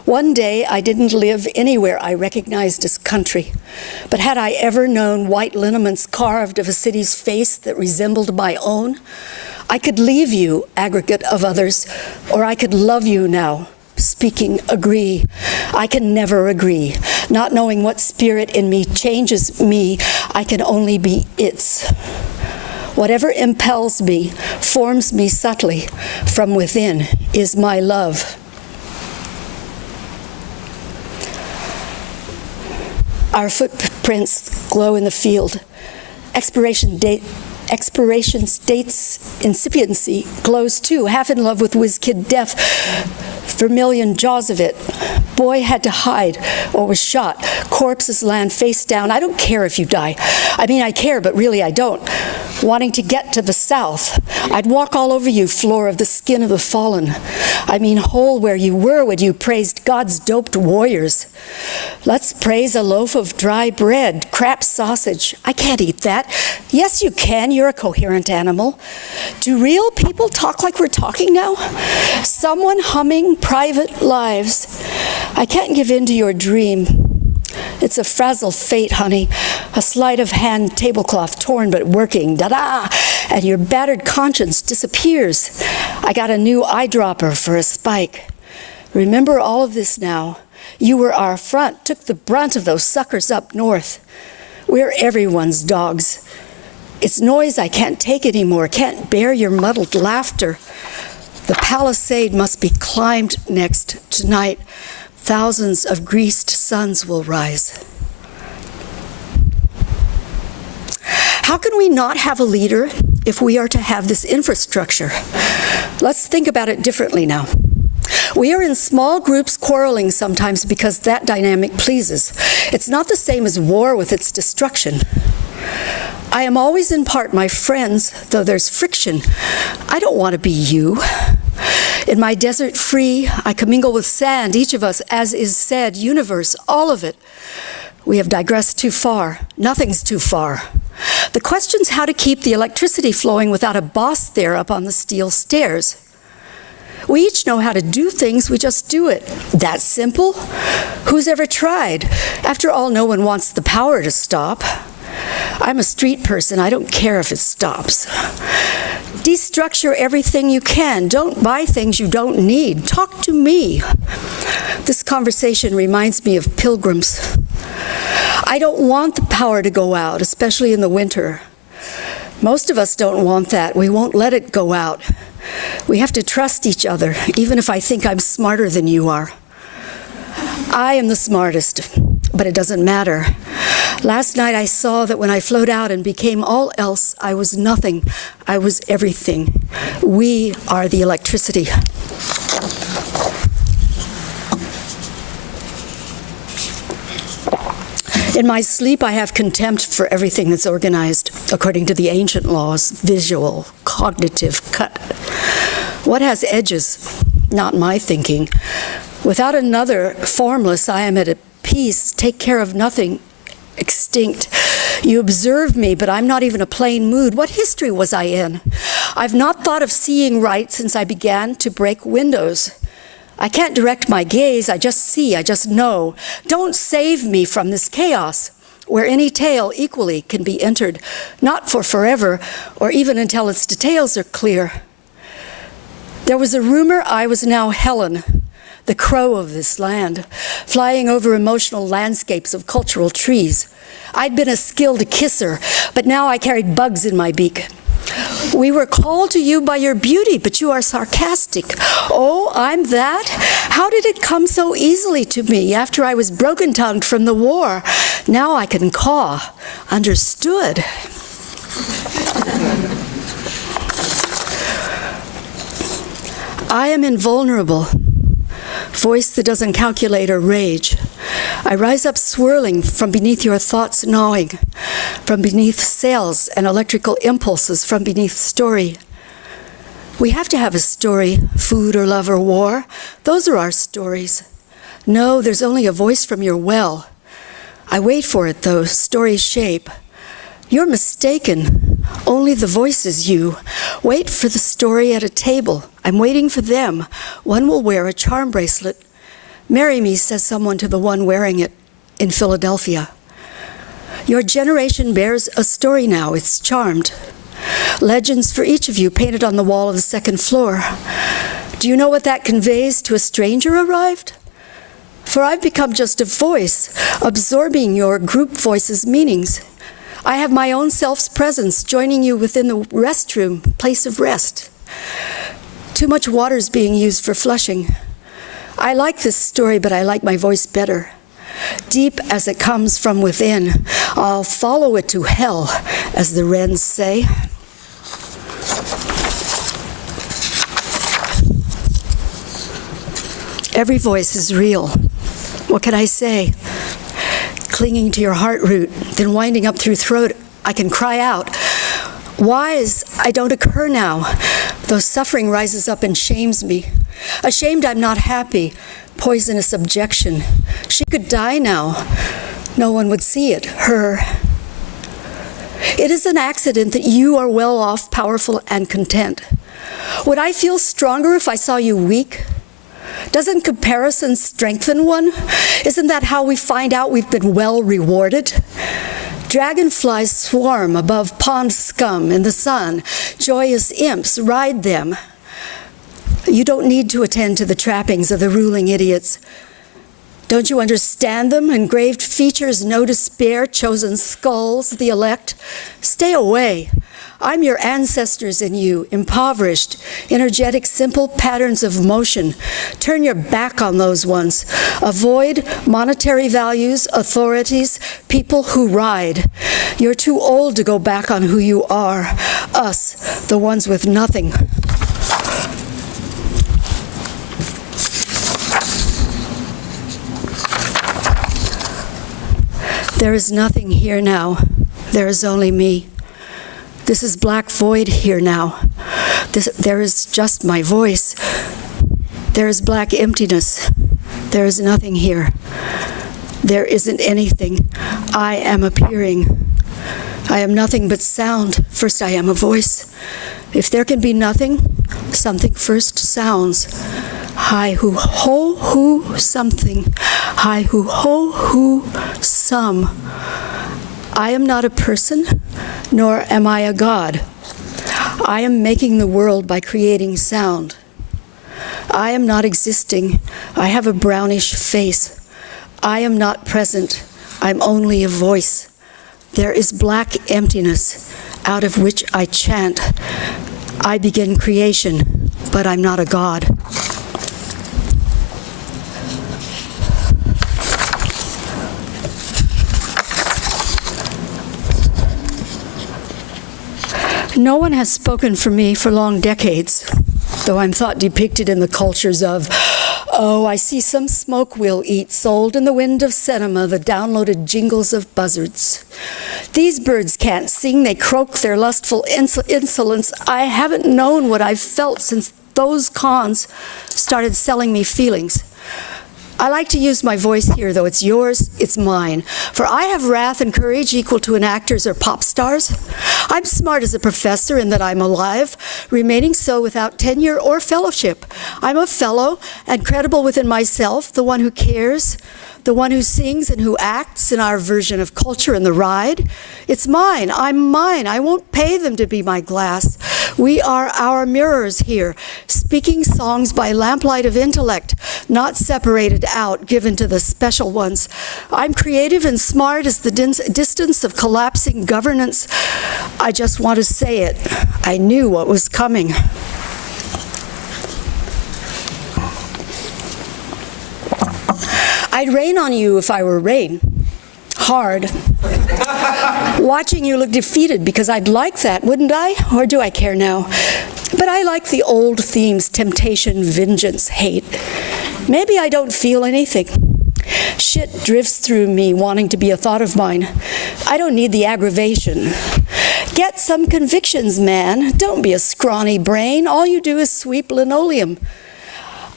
One day, I didn't live anywhere I recognized as country, but had I ever known white lineaments carved of a city's face that resembled my own, I could leave you, aggregate of others, or I could love you now. Speaking agree. I can never agree. Not knowing what spirit in me changes me, I can only be its. Whatever impels me, forms me subtly from within, is my love. Our footprints glow in the field. Expiration state's incipiency glows too, half in love with whiz-kid death, vermilion jaws of it. Boy had to hide or was shot. Corpses land face down. I don't care if you die. I mean, I care, but really I don't. Wanting to get to the south, I'd walk all over you, floor of the skin of the fallen. I mean, whole where you were when you praised God's doped warriors. Let's praise a loaf of dry bread, crap sausage. I can't eat that. Yes, you can. You're a coherent animal. Do real people talk like we're talking now? Someone humming private lives. I can't give in to your dream. It's a frazzled fate, honey. A sleight of hand tablecloth torn but working. Da-da! And your battered conscience disappears. I got a new eyedropper for a spike. Remember all of this now. You were our front, took the brunt of those suckers up north. We're everyone's dogs. It's noise I can't take anymore, can't bear your muddled laughter. The palisade must be climbed next tonight. Thousands of greased suns will rise. How can we not have a leader if we are to have this infrastructure? Let's think about it differently now. We are in small groups quarreling sometimes because that dynamic pleases. It's not the same as war with its destruction. I am always in part my friends, though there's friction. I don't want to be you. In my desert free, I commingle with sand, each of us, as is said, universe, all of it. We have digressed too far. Nothing's too far. The question's how to keep the electricity flowing without a boss there up on the steel stairs. We each know how to do things, we just do it. That simple? Who's ever tried? After all, no one wants the power to stop. I'm a street person, I don't care if it stops. Destructure everything you can. Don't buy things you don't need. Talk to me. This conversation reminds me of pilgrims. I don't want the power to go out, especially in the winter. Most of us don't want that. We won't let it go out. We have to trust each other, even if I think I'm smarter than you are. I am the smartest, but it doesn't matter. Last night I saw that when I flowed out and became all else, I was nothing. I was everything. We are the electricity. In my sleep, I have contempt for everything that's organized, according to the ancient laws, visual, cognitive, cut. What has edges? Not my thinking. Without another, formless, I am at a peace, take care of nothing, extinct. You observe me, but I'm not even a plain mood. What history was I in? I've not thought of seeing right since I began to break windows. I can't direct my gaze, I just see, I just know. Don't save me from this chaos, where any tale equally can be entered, not for forever, or even until its details are clear. There was a rumor I was now Helen, the crow of this land, flying over emotional landscapes of cultural trees. I'd been a skilled kisser, but now I carried bugs in my beak. We were called to you by your beauty, but you are sarcastic. Oh, I'm that? How did it come so easily to me after I was broken-tongued from the war? Now I can caw. Understood. I am invulnerable. Voice that doesn't calculate or rage. I rise up swirling from beneath your thoughts gnawing, from beneath sails and electrical impulses, from beneath story. We have to have a story, food or love or war. Those are our stories. No, there's only a voice from your well. I wait for it though, story's shape. You're mistaken. Only the voice is you. Wait for the story at a table. I'm waiting for them. One will wear a charm bracelet. Marry me, says someone to the one wearing it in Philadelphia. Your generation bears a story now. It's charmed. Legends for each of you painted on the wall of the second floor. Do you know what that conveys to a stranger arrived? For I've become just a voice, absorbing your group voices' meanings. I have my own self's presence, joining you within the restroom, place of rest. Too much water's being used for flushing. I like this story, but I like my voice better. Deep as it comes from within, I'll follow it to hell, as the Wrens say. Every voice is real. What can I say? Clinging to your heart root, then winding up through throat, I can cry out. Whys I don't occur now, though suffering rises up and shames me. Ashamed I'm not happy, poisonous objection. She could die now. No one would see it, her. It is an accident that you are well off, powerful, and content. Would I feel stronger if I saw you weak? Doesn't comparison strengthen one? Isn't that how we find out we've been well rewarded? Dragonflies swarm above pond scum in the sun. Joyous imps ride them. You don't need to attend to the trappings of the ruling idiots. Don't you understand them? Engraved features, no despair, chosen skulls, the elect. Stay away. I'm your ancestors in you, impoverished, energetic, simple patterns of motion. Turn your back on those ones. Avoid monetary values, authorities, people who ride. You're too old to go back on who you are. Us, the ones with nothing. There is nothing here now. There is only me. This is black void here now. There is just my voice. There is black emptiness. There is nothing here. There isn't anything. I am appearing. I am nothing but sound. First I am a voice. If there can be nothing, something first sounds. Hi hu ho hu something. Hi hu ho hu some. I am not a person, nor am I a god. I am making the world by creating sound. I am not existing. I have a brownish face. I am not present. I'm only a voice. There is black emptiness out of which I chant. I begin creation, but I'm not a god. No one has spoken for me for long decades, though I'm thought depicted in the cultures of, oh, I see some smoke we'll eat, sold in the wind of cinema, the downloaded jingles of buzzards. These birds can't sing, they croak their lustful insolence. I haven't known what I've felt since those cons started selling me feelings. I like to use my voice here, though it's yours, it's mine. For I have wrath and courage equal to an actor's or pop star's. I'm smart as a professor in that I'm alive, remaining so without tenure or fellowship. I'm a fellow and credible within myself, the one who cares, the one who sings and who acts in our version of culture and the ride. It's mine, I'm mine. I won't pay them to be my glass. We are our mirrors here, speaking songs by lamplight of intellect, not separated out, given to the special ones. I'm creative and smart as the distance of collapsing governance. I just want to say it. I knew what was coming. I'd rain on you if I were rain. Hard. Watching you look defeated, because I'd like that, wouldn't I? Or do I care now? But I like the old themes, temptation, vengeance, hate. Maybe I don't feel anything. Shit drifts through me, wanting to be a thought of mine. I don't need the aggravation. Get some convictions, man. Don't be a scrawny brain. All you do is sweep linoleum.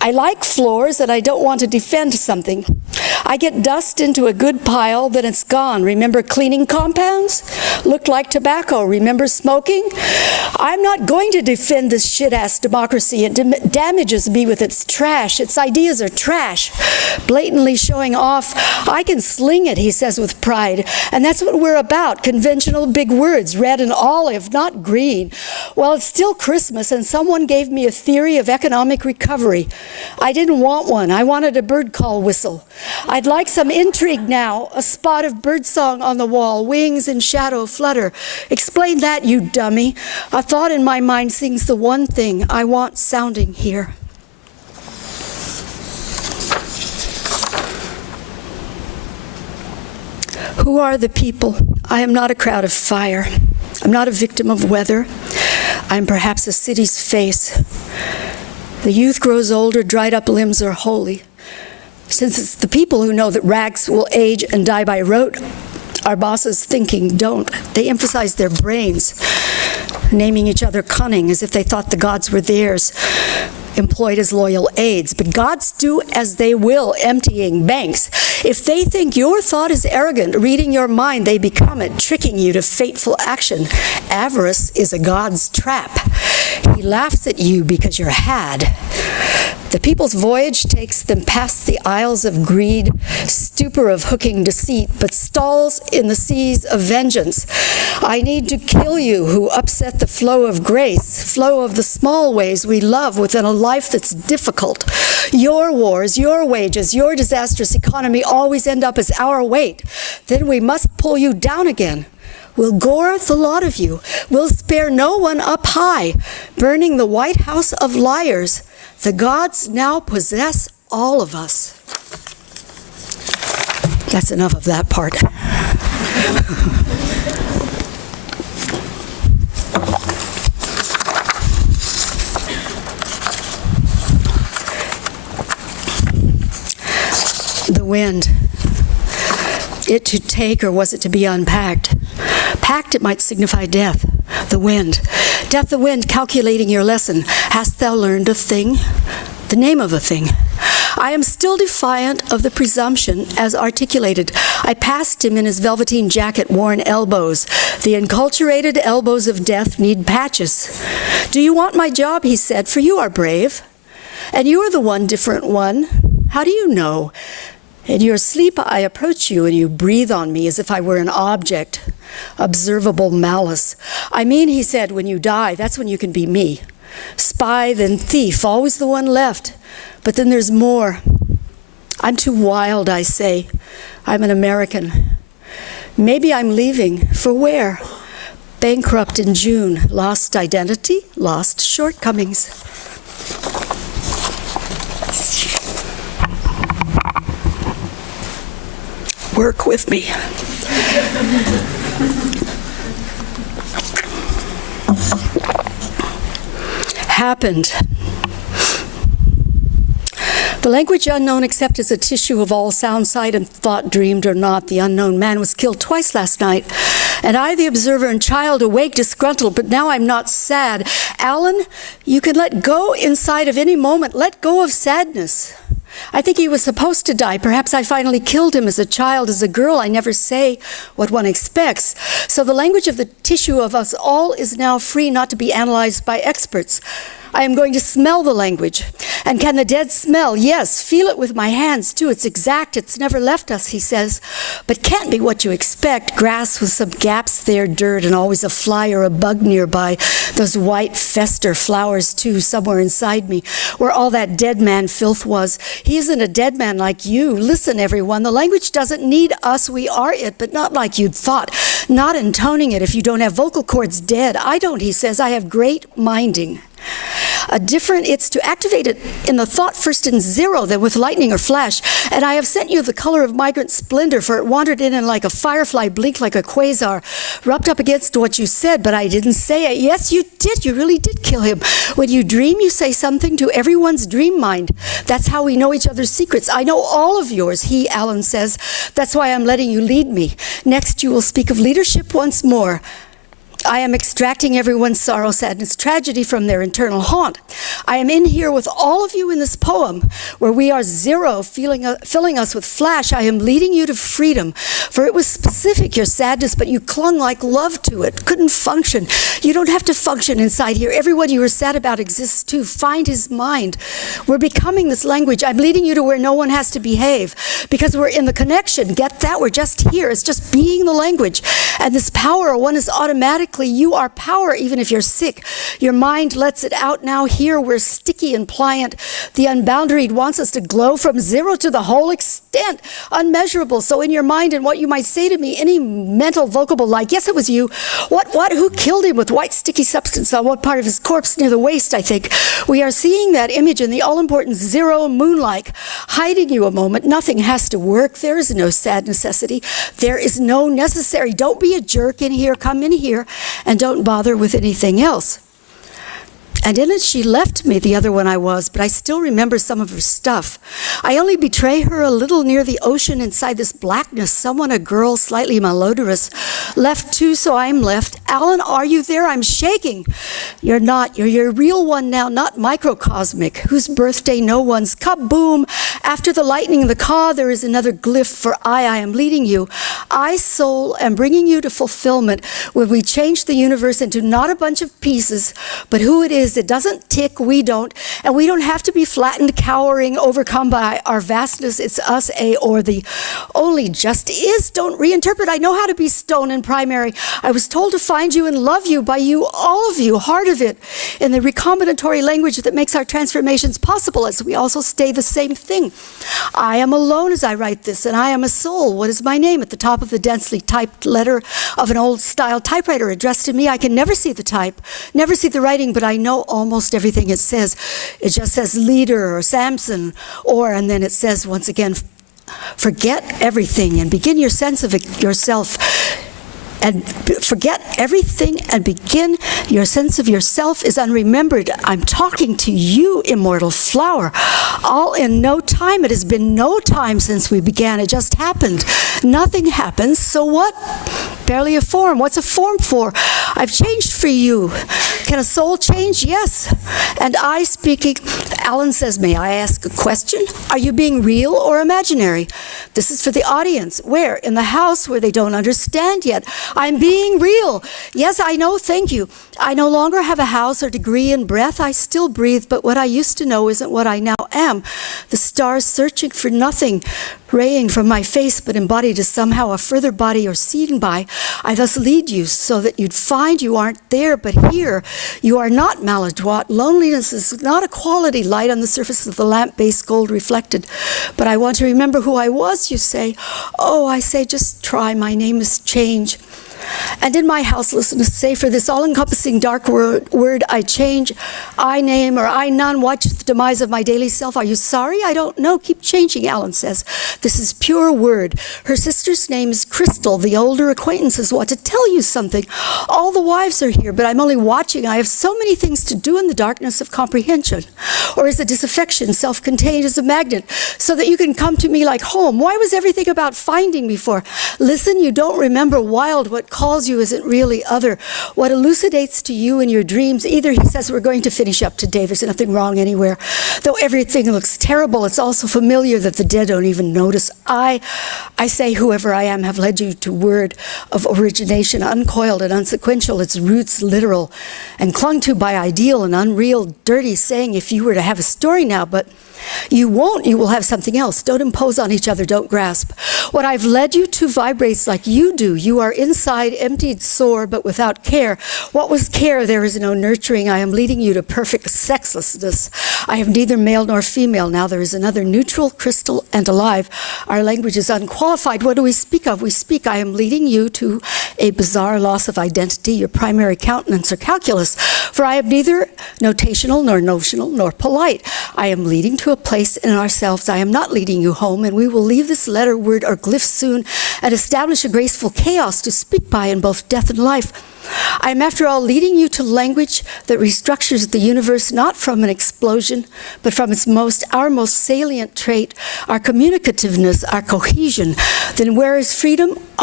I like floors and I don't want to defend something. I get dust into a good pile, then it's gone. Remember cleaning compounds? Looked like tobacco. Remember smoking? I'm not going to defend this shit-ass democracy. It damages me with its trash. Its ideas are trash. Blatantly showing off. I can sling it, he says with pride. And that's what we're about. Conventional big words, red and olive, not green. Well, it's still Christmas, and someone gave me a theory of economic recovery. I didn't want one. I wanted a bird call whistle. I'd like some intrigue now, a spot of birdsong on the wall, wings in shadow flutter. Explain that, you dummy. A thought in my mind sings the one thing I want sounding here. Who are the people? I am not a crowd of fire. I'm not a victim of weather. I'm perhaps a city's face. The youth grows older, dried up limbs are holy. Since it's the people who know that rags will age and die by rote, our bosses thinking don't. They emphasize their brains, naming each other cunning as if they thought the gods were theirs, employed as loyal aides. But gods do as they will, emptying banks. If they think your thought is arrogant, reading your mind, they become it, tricking you to fateful action. Avarice is a god's trap. He laughs at you because you're had. The people's voyage takes them past the isles of greed, stupor of hooking deceit, but stalls in the seas of vengeance. I need to kill you who upset the flow of grace, flow of the small ways we love within a life that's difficult. Your wars, your wages, your disastrous economy always end up as our weight. Then we must pull you down again. We'll gore the lot of you. We'll spare no one up high, burning the White House of liars. The gods now possess all of us. That's enough of that part. The wind. It to take, or was it to be unpacked? Packed, it might signify death. The wind. Death, the wind, calculating your lesson. Hast thou learned a thing? The name of a thing. I am still defiant of the presumption as articulated. I passed him in his velveteen jacket, worn elbows. The enculturated elbows of death need patches. Do you want my job, he said, for you are brave. And you are the one different one. How do you know? In your sleep, I approach you and you breathe on me as if I were an object, observable malice. I mean, he said, when you die, that's when you can be me. Spy, then thief, always the one left. But then there's more. I'm too wild, I say. I'm an American. Maybe I'm leaving. For where? Bankrupt in June. Lost identity, lost shortcomings. Work with me. Happened. The language unknown except as a tissue of all sound, sight, and thought, dreamed or not. The unknown man was killed twice last night. And I, the observer and child, awake, disgruntled, but now I'm not sad. Alan, you can let go inside of any moment. Let go of sadness. I think he was supposed to die. Perhaps I finally killed him as a child, as a girl. I never say what one expects. So the language of the tissue of us all is now free not to be analyzed by experts. I am going to smell the language. And can the dead smell? Yes, feel it with my hands too. It's exact, it's never left us, he says. But can't be what you expect. Grass with some gaps there, dirt, and always a fly or a bug nearby. Those white fester flowers too, somewhere inside me, where all that dead man filth was. He isn't a dead man like you. Listen, everyone, the language doesn't need us. We are it, but not like you'd thought. Not intoning it if you don't have vocal cords dead. I don't, he says. I have great minding. It's to activate it in the thought first in zero, then with lightning or flash. And I have sent you the color of migrant splendor, for it wandered in and like a firefly, blinked like a quasar, rubbed up against what you said, but I didn't say it. Yes, you did. You really did kill him. When you dream, you say something to everyone's dream mind. That's how we know each other's secrets. I know all of yours, he, Alan, says. That's why I'm letting you lead me. Next, you will speak of leadership once more. I am extracting everyone's sorrow, sadness, tragedy from their internal haunt. I am in here with all of you in this poem, where we are zero, filling us with flash. I am leading you to freedom, for it was specific, your sadness, but you clung like love to it, couldn't function. You don't have to function inside here. Everyone you were sad about exists too. Find his mind. We're becoming this language. I'm leading you to where no one has to behave, because we're in the connection. Get that? We're just here. It's just being the language. And this power, one is automatically, you are power even if you're sick. Your mind lets it out now. Here we're sticky and pliant. The unboundaried wants us to glow from zero to the whole extent, unmeasurable. So in your mind and what you might say to me, any mental vocable like, yes, it was you. What, who killed him with white sticky substance on what part of his corpse near the waist, I think. We are seeing that image in the all-important zero moon-like, hiding you a moment. Nothing has to work. There is no sad necessity. There is no necessary. Don't be a jerk in here. Come in here. And don't bother with anything else. And in it, she left me, the other one I was, but I still remember some of her stuff. I only betray her a little near the ocean inside this blackness. Someone, a girl, slightly malodorous, left too, so I'm left. Alan, are you there? I'm shaking. You're not. You're your real one now, not microcosmic, whose birthday no one's. Kaboom! After the lightning in the car, there is another glyph for I am leading you. I, soul, am bringing you to fulfillment when we change the universe into not a bunch of pieces, but who it is. It doesn't tick, we don't, and we don't have to be flattened, cowering, overcome by our vastness. It's us, a or the. Only just is. Don't reinterpret. I know how to be stone and primary. I was told to find you and love you by you, all of you, heart of it, in the recombinatory language that makes our transformations possible, as we also stay the same thing. I am alone as I write this, and I am a soul. What is my name? At the top of the densely typed letter of an old-style typewriter addressed to me. I can never see the type, never see the writing, but I know almost everything it says. It just says leader or Samson, and then it says once again, forget everything and begin your sense of yourself. And forget everything and begin. Your sense of yourself is unremembered. I'm talking to you, immortal flower. All in no time. It has been no time since we began. It just happened. Nothing happens. So what? Barely a form. What's a form for? I've changed for you. Can a soul change? Yes. And I speaking, Alan says, may I ask a question? Are you being real or imaginary? This is for the audience. Where? In the house where they don't understand yet. I'm being real. Yes, I know, thank you. I no longer have a house or degree in breath. I still breathe, but what I used to know isn't what I now am. The stars searching for nothing, raying from my face, but embodied as somehow a further body or seen by. I thus lead you so that you'd find you aren't there, but here. You are not maladroit. Loneliness is not a quality light on the surface of the lamp-base gold reflected. But I want to remember who I was, you say. Oh, I say, just try. My name is change. And in my house, listen to say, for this all-encompassing dark word, I change, I name, or I none, watch the demise of my daily self. Are you sorry? I don't know. Keep changing, Alan says. This is pure word. Her sister's name is Crystal. The older acquaintances want to tell you something. All the wives are here, but I'm only watching. I have so many things to do in the darkness of comprehension. Or is the disaffection self-contained as a magnet, so that you can come to me like home? Why was everything about finding before? Listen, you don't remember wild. What calls you isn't really other. What elucidates to you in your dreams, either he says we're going to finish up today, there's nothing wrong anywhere. Though everything looks terrible, it's also familiar that the dead don't even notice. I say whoever I am have led you to word of origination, uncoiled and unsequential, its roots literal, and clung to by ideal and unreal, dirty, saying if you were to have a story now, but you won't, you will have something else. Don't impose on each other, don't grasp. What I've led you to vibrates like you do. You are inside, emptied, sore, but without care. What was care? There is no nurturing. I am leading you to perfect sexlessness. I have neither male nor female. Now there is another neutral, crystal, and alive. Our language is unqualified. What do we speak of? We speak, I am leading you to a bizarre loss of identity, your primary countenance or calculus. For I am neither notational, nor notional, nor polite. I am leading to a place in ourselves. I am not leading you home, and we will leave this letter, word, or glyph soon and establish a graceful chaos to speak by in both death and life. I am, after all, leading you to language that restructures the universe not from an explosion, but from our most salient trait, our communicativeness, our cohesion. Then where is freedom?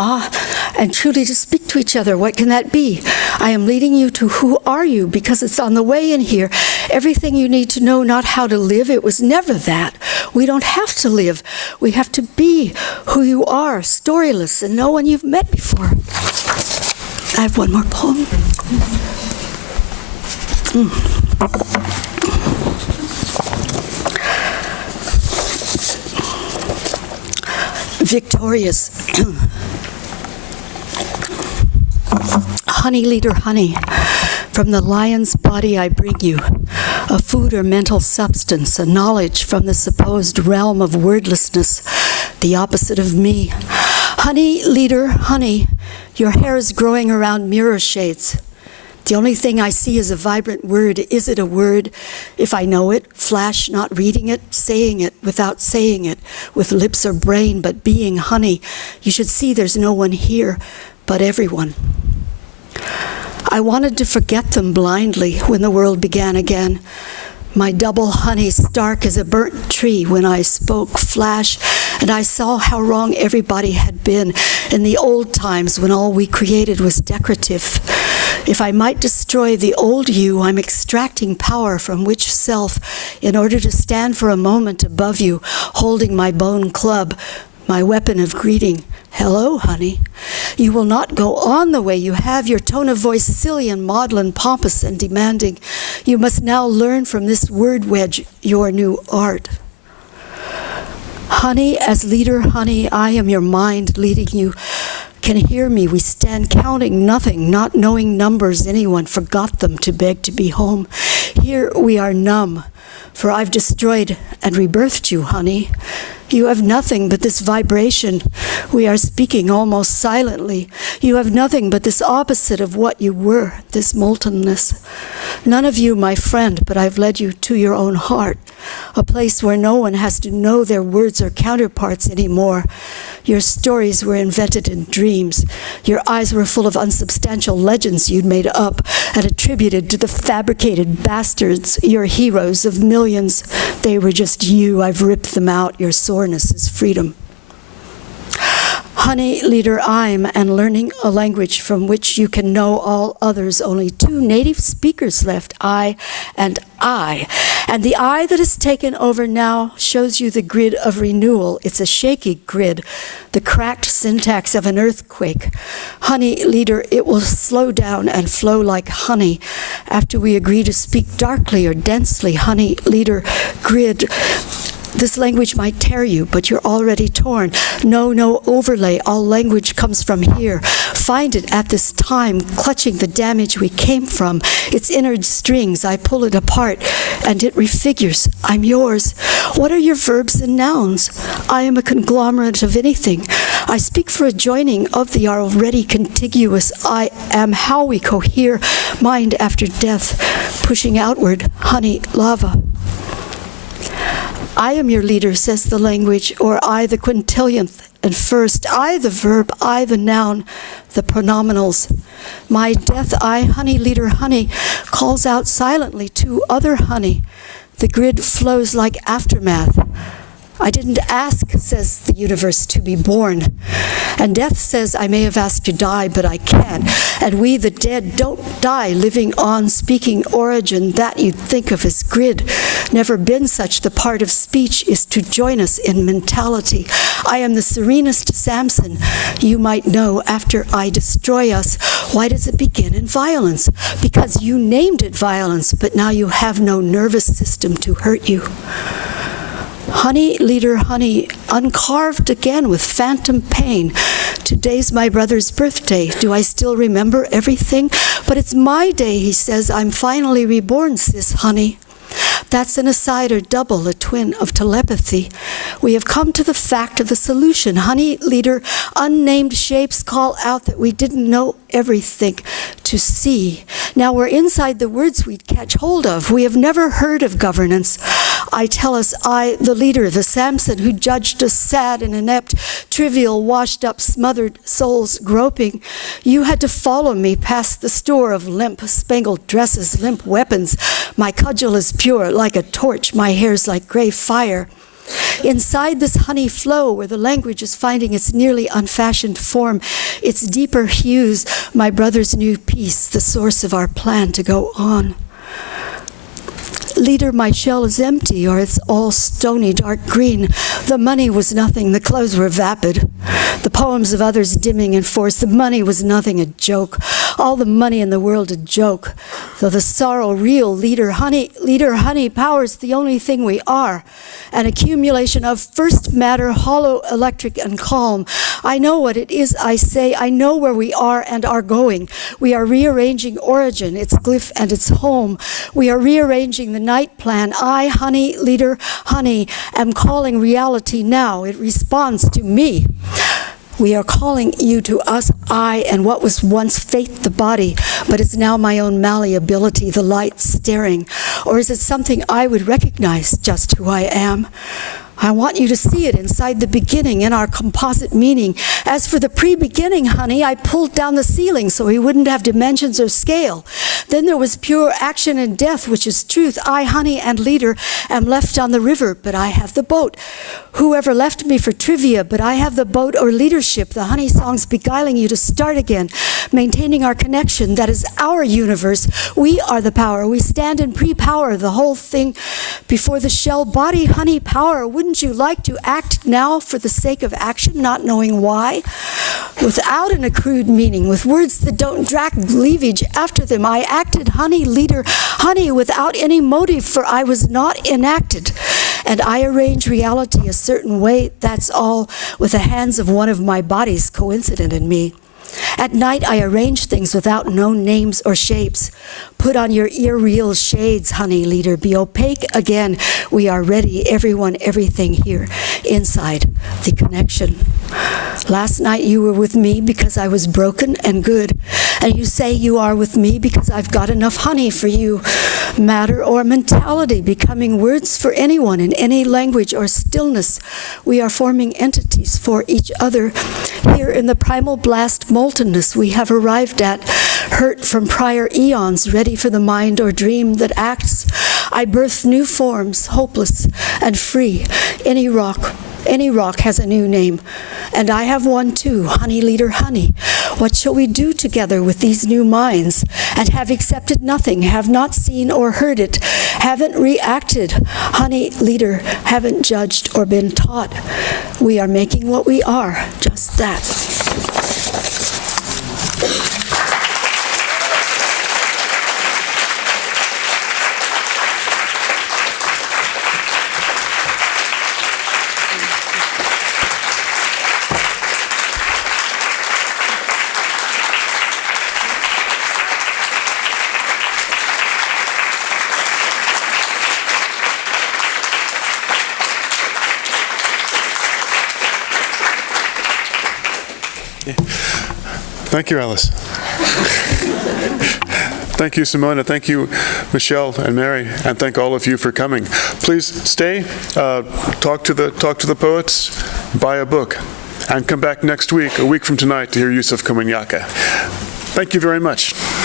and truly to speak to each other. What can that be? I am leading you to who are you, because it's on the way in here. Everything you need to know, not how to live. It was never that. We don't have to live. We have to be who you are, storyless, and no one you've met before. I have one more poem. Victorious. Honey, leader, honey, from the lion's body I bring you, a food or mental substance, a knowledge from the supposed realm of wordlessness, the opposite of me. Honey, leader, honey, your hair is growing around mirror shades. The only thing I see is a vibrant word. Is it a word? If I know it, flash, not reading it, saying it without saying it, with lips or brain, but being honey. You should see there's no one here, but everyone. I wanted to forget them blindly when the world began again. My double honey stark as a burnt tree when I spoke flash, and I saw how wrong everybody had been in the old times when all we created was decorative. If I might destroy the old you, I'm extracting power from which self in order to stand for a moment above you, holding my bone club, my weapon of greeting. Hello, honey. You will not go on the way you have, your tone of voice silly and maudlin, pompous and demanding. You must now learn from this word wedge your new art. Honey, as leader, honey, I am your mind leading you. Can hear me, we stand counting nothing, not knowing numbers. Anyone forgot them to beg to be home. Here we are numb, for I've destroyed and rebirthed you, honey. You have nothing but this vibration. We are speaking almost silently. You have nothing but this opposite of what you were, this moltenness. None of you, my friend, but I've led you to your own heart, a place where no one has to know their words or counterparts anymore. Your stories were invented in dreams. Your eyes were full of unsubstantial legends you'd made up and attributed to the fabricated bastards, your heroes of millions. They were just you. I've ripped them out. Your soreness is freedom. Honey, leader, I'm, and learning a language from which you can know all others. Only two native speakers left, I. And the I that is taken over now shows you the grid of renewal. It's a shaky grid, the cracked syntax of an earthquake. Honey, leader, it will slow down and flow like honey after we agree to speak darkly or densely. Honey, leader, grid. This language might tear you, but you're already torn. No overlay. All language comes from here. Find it at this time, clutching the damage we came from. Its innard strings, I pull it apart, and it refigures. I'm yours. What are your verbs and nouns? I am a conglomerate of anything. I speak for a joining of the already contiguous. I am how we cohere, mind after death, pushing outward, honey, lava. I am your leader, says the language, or I the quintillionth and first. I the verb, I the noun, the pronominals. My death, I, honey, leader, honey, calls out silently to other honey. The grid flows like aftermath. I didn't ask, says the universe, to be born. And death says, I may have asked to die, but I can't. And we, the dead, don't die, living on, speaking origin, that you'd think of as grid. Never been such. The part of speech is to join us in mentality. I am the serenest Samson. You might know, after I destroy us, why does it begin in violence? Because you named it violence, but now you have no nervous system to hurt you. Honey, leader, honey, uncarved again with phantom pain. Today's my brother's birthday. Do I still remember everything? But it's my day, he says. I'm finally reborn, sis, honey. That's an aside or double, a twin of telepathy. We have come to the fact of the solution. Honey, leader, unnamed shapes call out that we didn't know everything to see. Now we're inside the words we'd catch hold of. We have never heard of governance. I tell us, I, the leader, the Samson who judged us sad and inept, trivial, washed up, smothered souls groping. You had to follow me past the store of limp, spangled dresses, limp weapons. My cudgel is pure like a torch, my hair's like gray fire. Inside this honey flow, where the language is finding its nearly unfashioned form, its deeper hues, my brother's new peace, the source of our plan to go on. Leader, my shell is empty, or it's all stony dark green. The money was nothing, the clothes were vapid. The poems of others dimming in force, the money was nothing, a joke. All the money in the world a joke. Though the sorrow real, leader, honey, power's the only thing we are. An accumulation of first matter, hollow, electric, and calm. I know what it is I say, I know where we are and are going. We are rearranging origin, its glyph and its home. We are rearranging the night plan. I, honey, leader, honey, am calling reality now. It responds to me. We are calling you to us, I, and what was once faith, the body, but is now my own malleability, the light staring. Or is it something I would recognize, just who I am? I want you to see it inside the beginning, in our composite meaning. As for the pre-beginning, honey, I pulled down the ceiling so he wouldn't have dimensions or scale. Then there was pure action and death, which is truth. I, honey, and leader, am left on the river, but I have the boat. Whoever left me for trivia, but I have the boat or leadership. The honey songs beguiling you to start again, maintaining our connection. That is our universe. We are the power. We stand in pre-power, the whole thing before the shell body, honey, power. Wouldn't you like to act now for the sake of action, not knowing why? Without an accrued meaning, with words that don't drag leavage after them, I acted, honey, leader, honey, without any motive, for I was not enacted. And I arrange reality a certain way, that's all, with the hands of one of my bodies coincident in me. At night, I arrange things without known names or shapes. Put on your ear-reel shades, honey, leader. Be opaque again. We are ready, everyone, everything here, inside the connection. Last night, you were with me because I was broken and good. And you say you are with me because I've got enough honey for you. Matter or mentality, becoming words for anyone in any language or stillness. We are forming entities for each other. Here in the primal blast moltenness we have arrived at, hurt from prior eons, ready for the mind or dream that acts. I birth new forms, hopeless and free. Any rock has a new name. And I have one too, honey, leader, honey. What shall we do together with these new minds? And have accepted nothing, have not seen or heard it, haven't reacted, honey, leader, haven't judged or been taught. We are making what we are, just that. Thank you, Alice. Thank you, Simona. Thank you, Michelle and Mary, and thank all of you for coming. Please stay, talk to the poets, buy a book, and come back next week, a week from tonight, to hear Yusuf Komunyakaa. Thank you very much.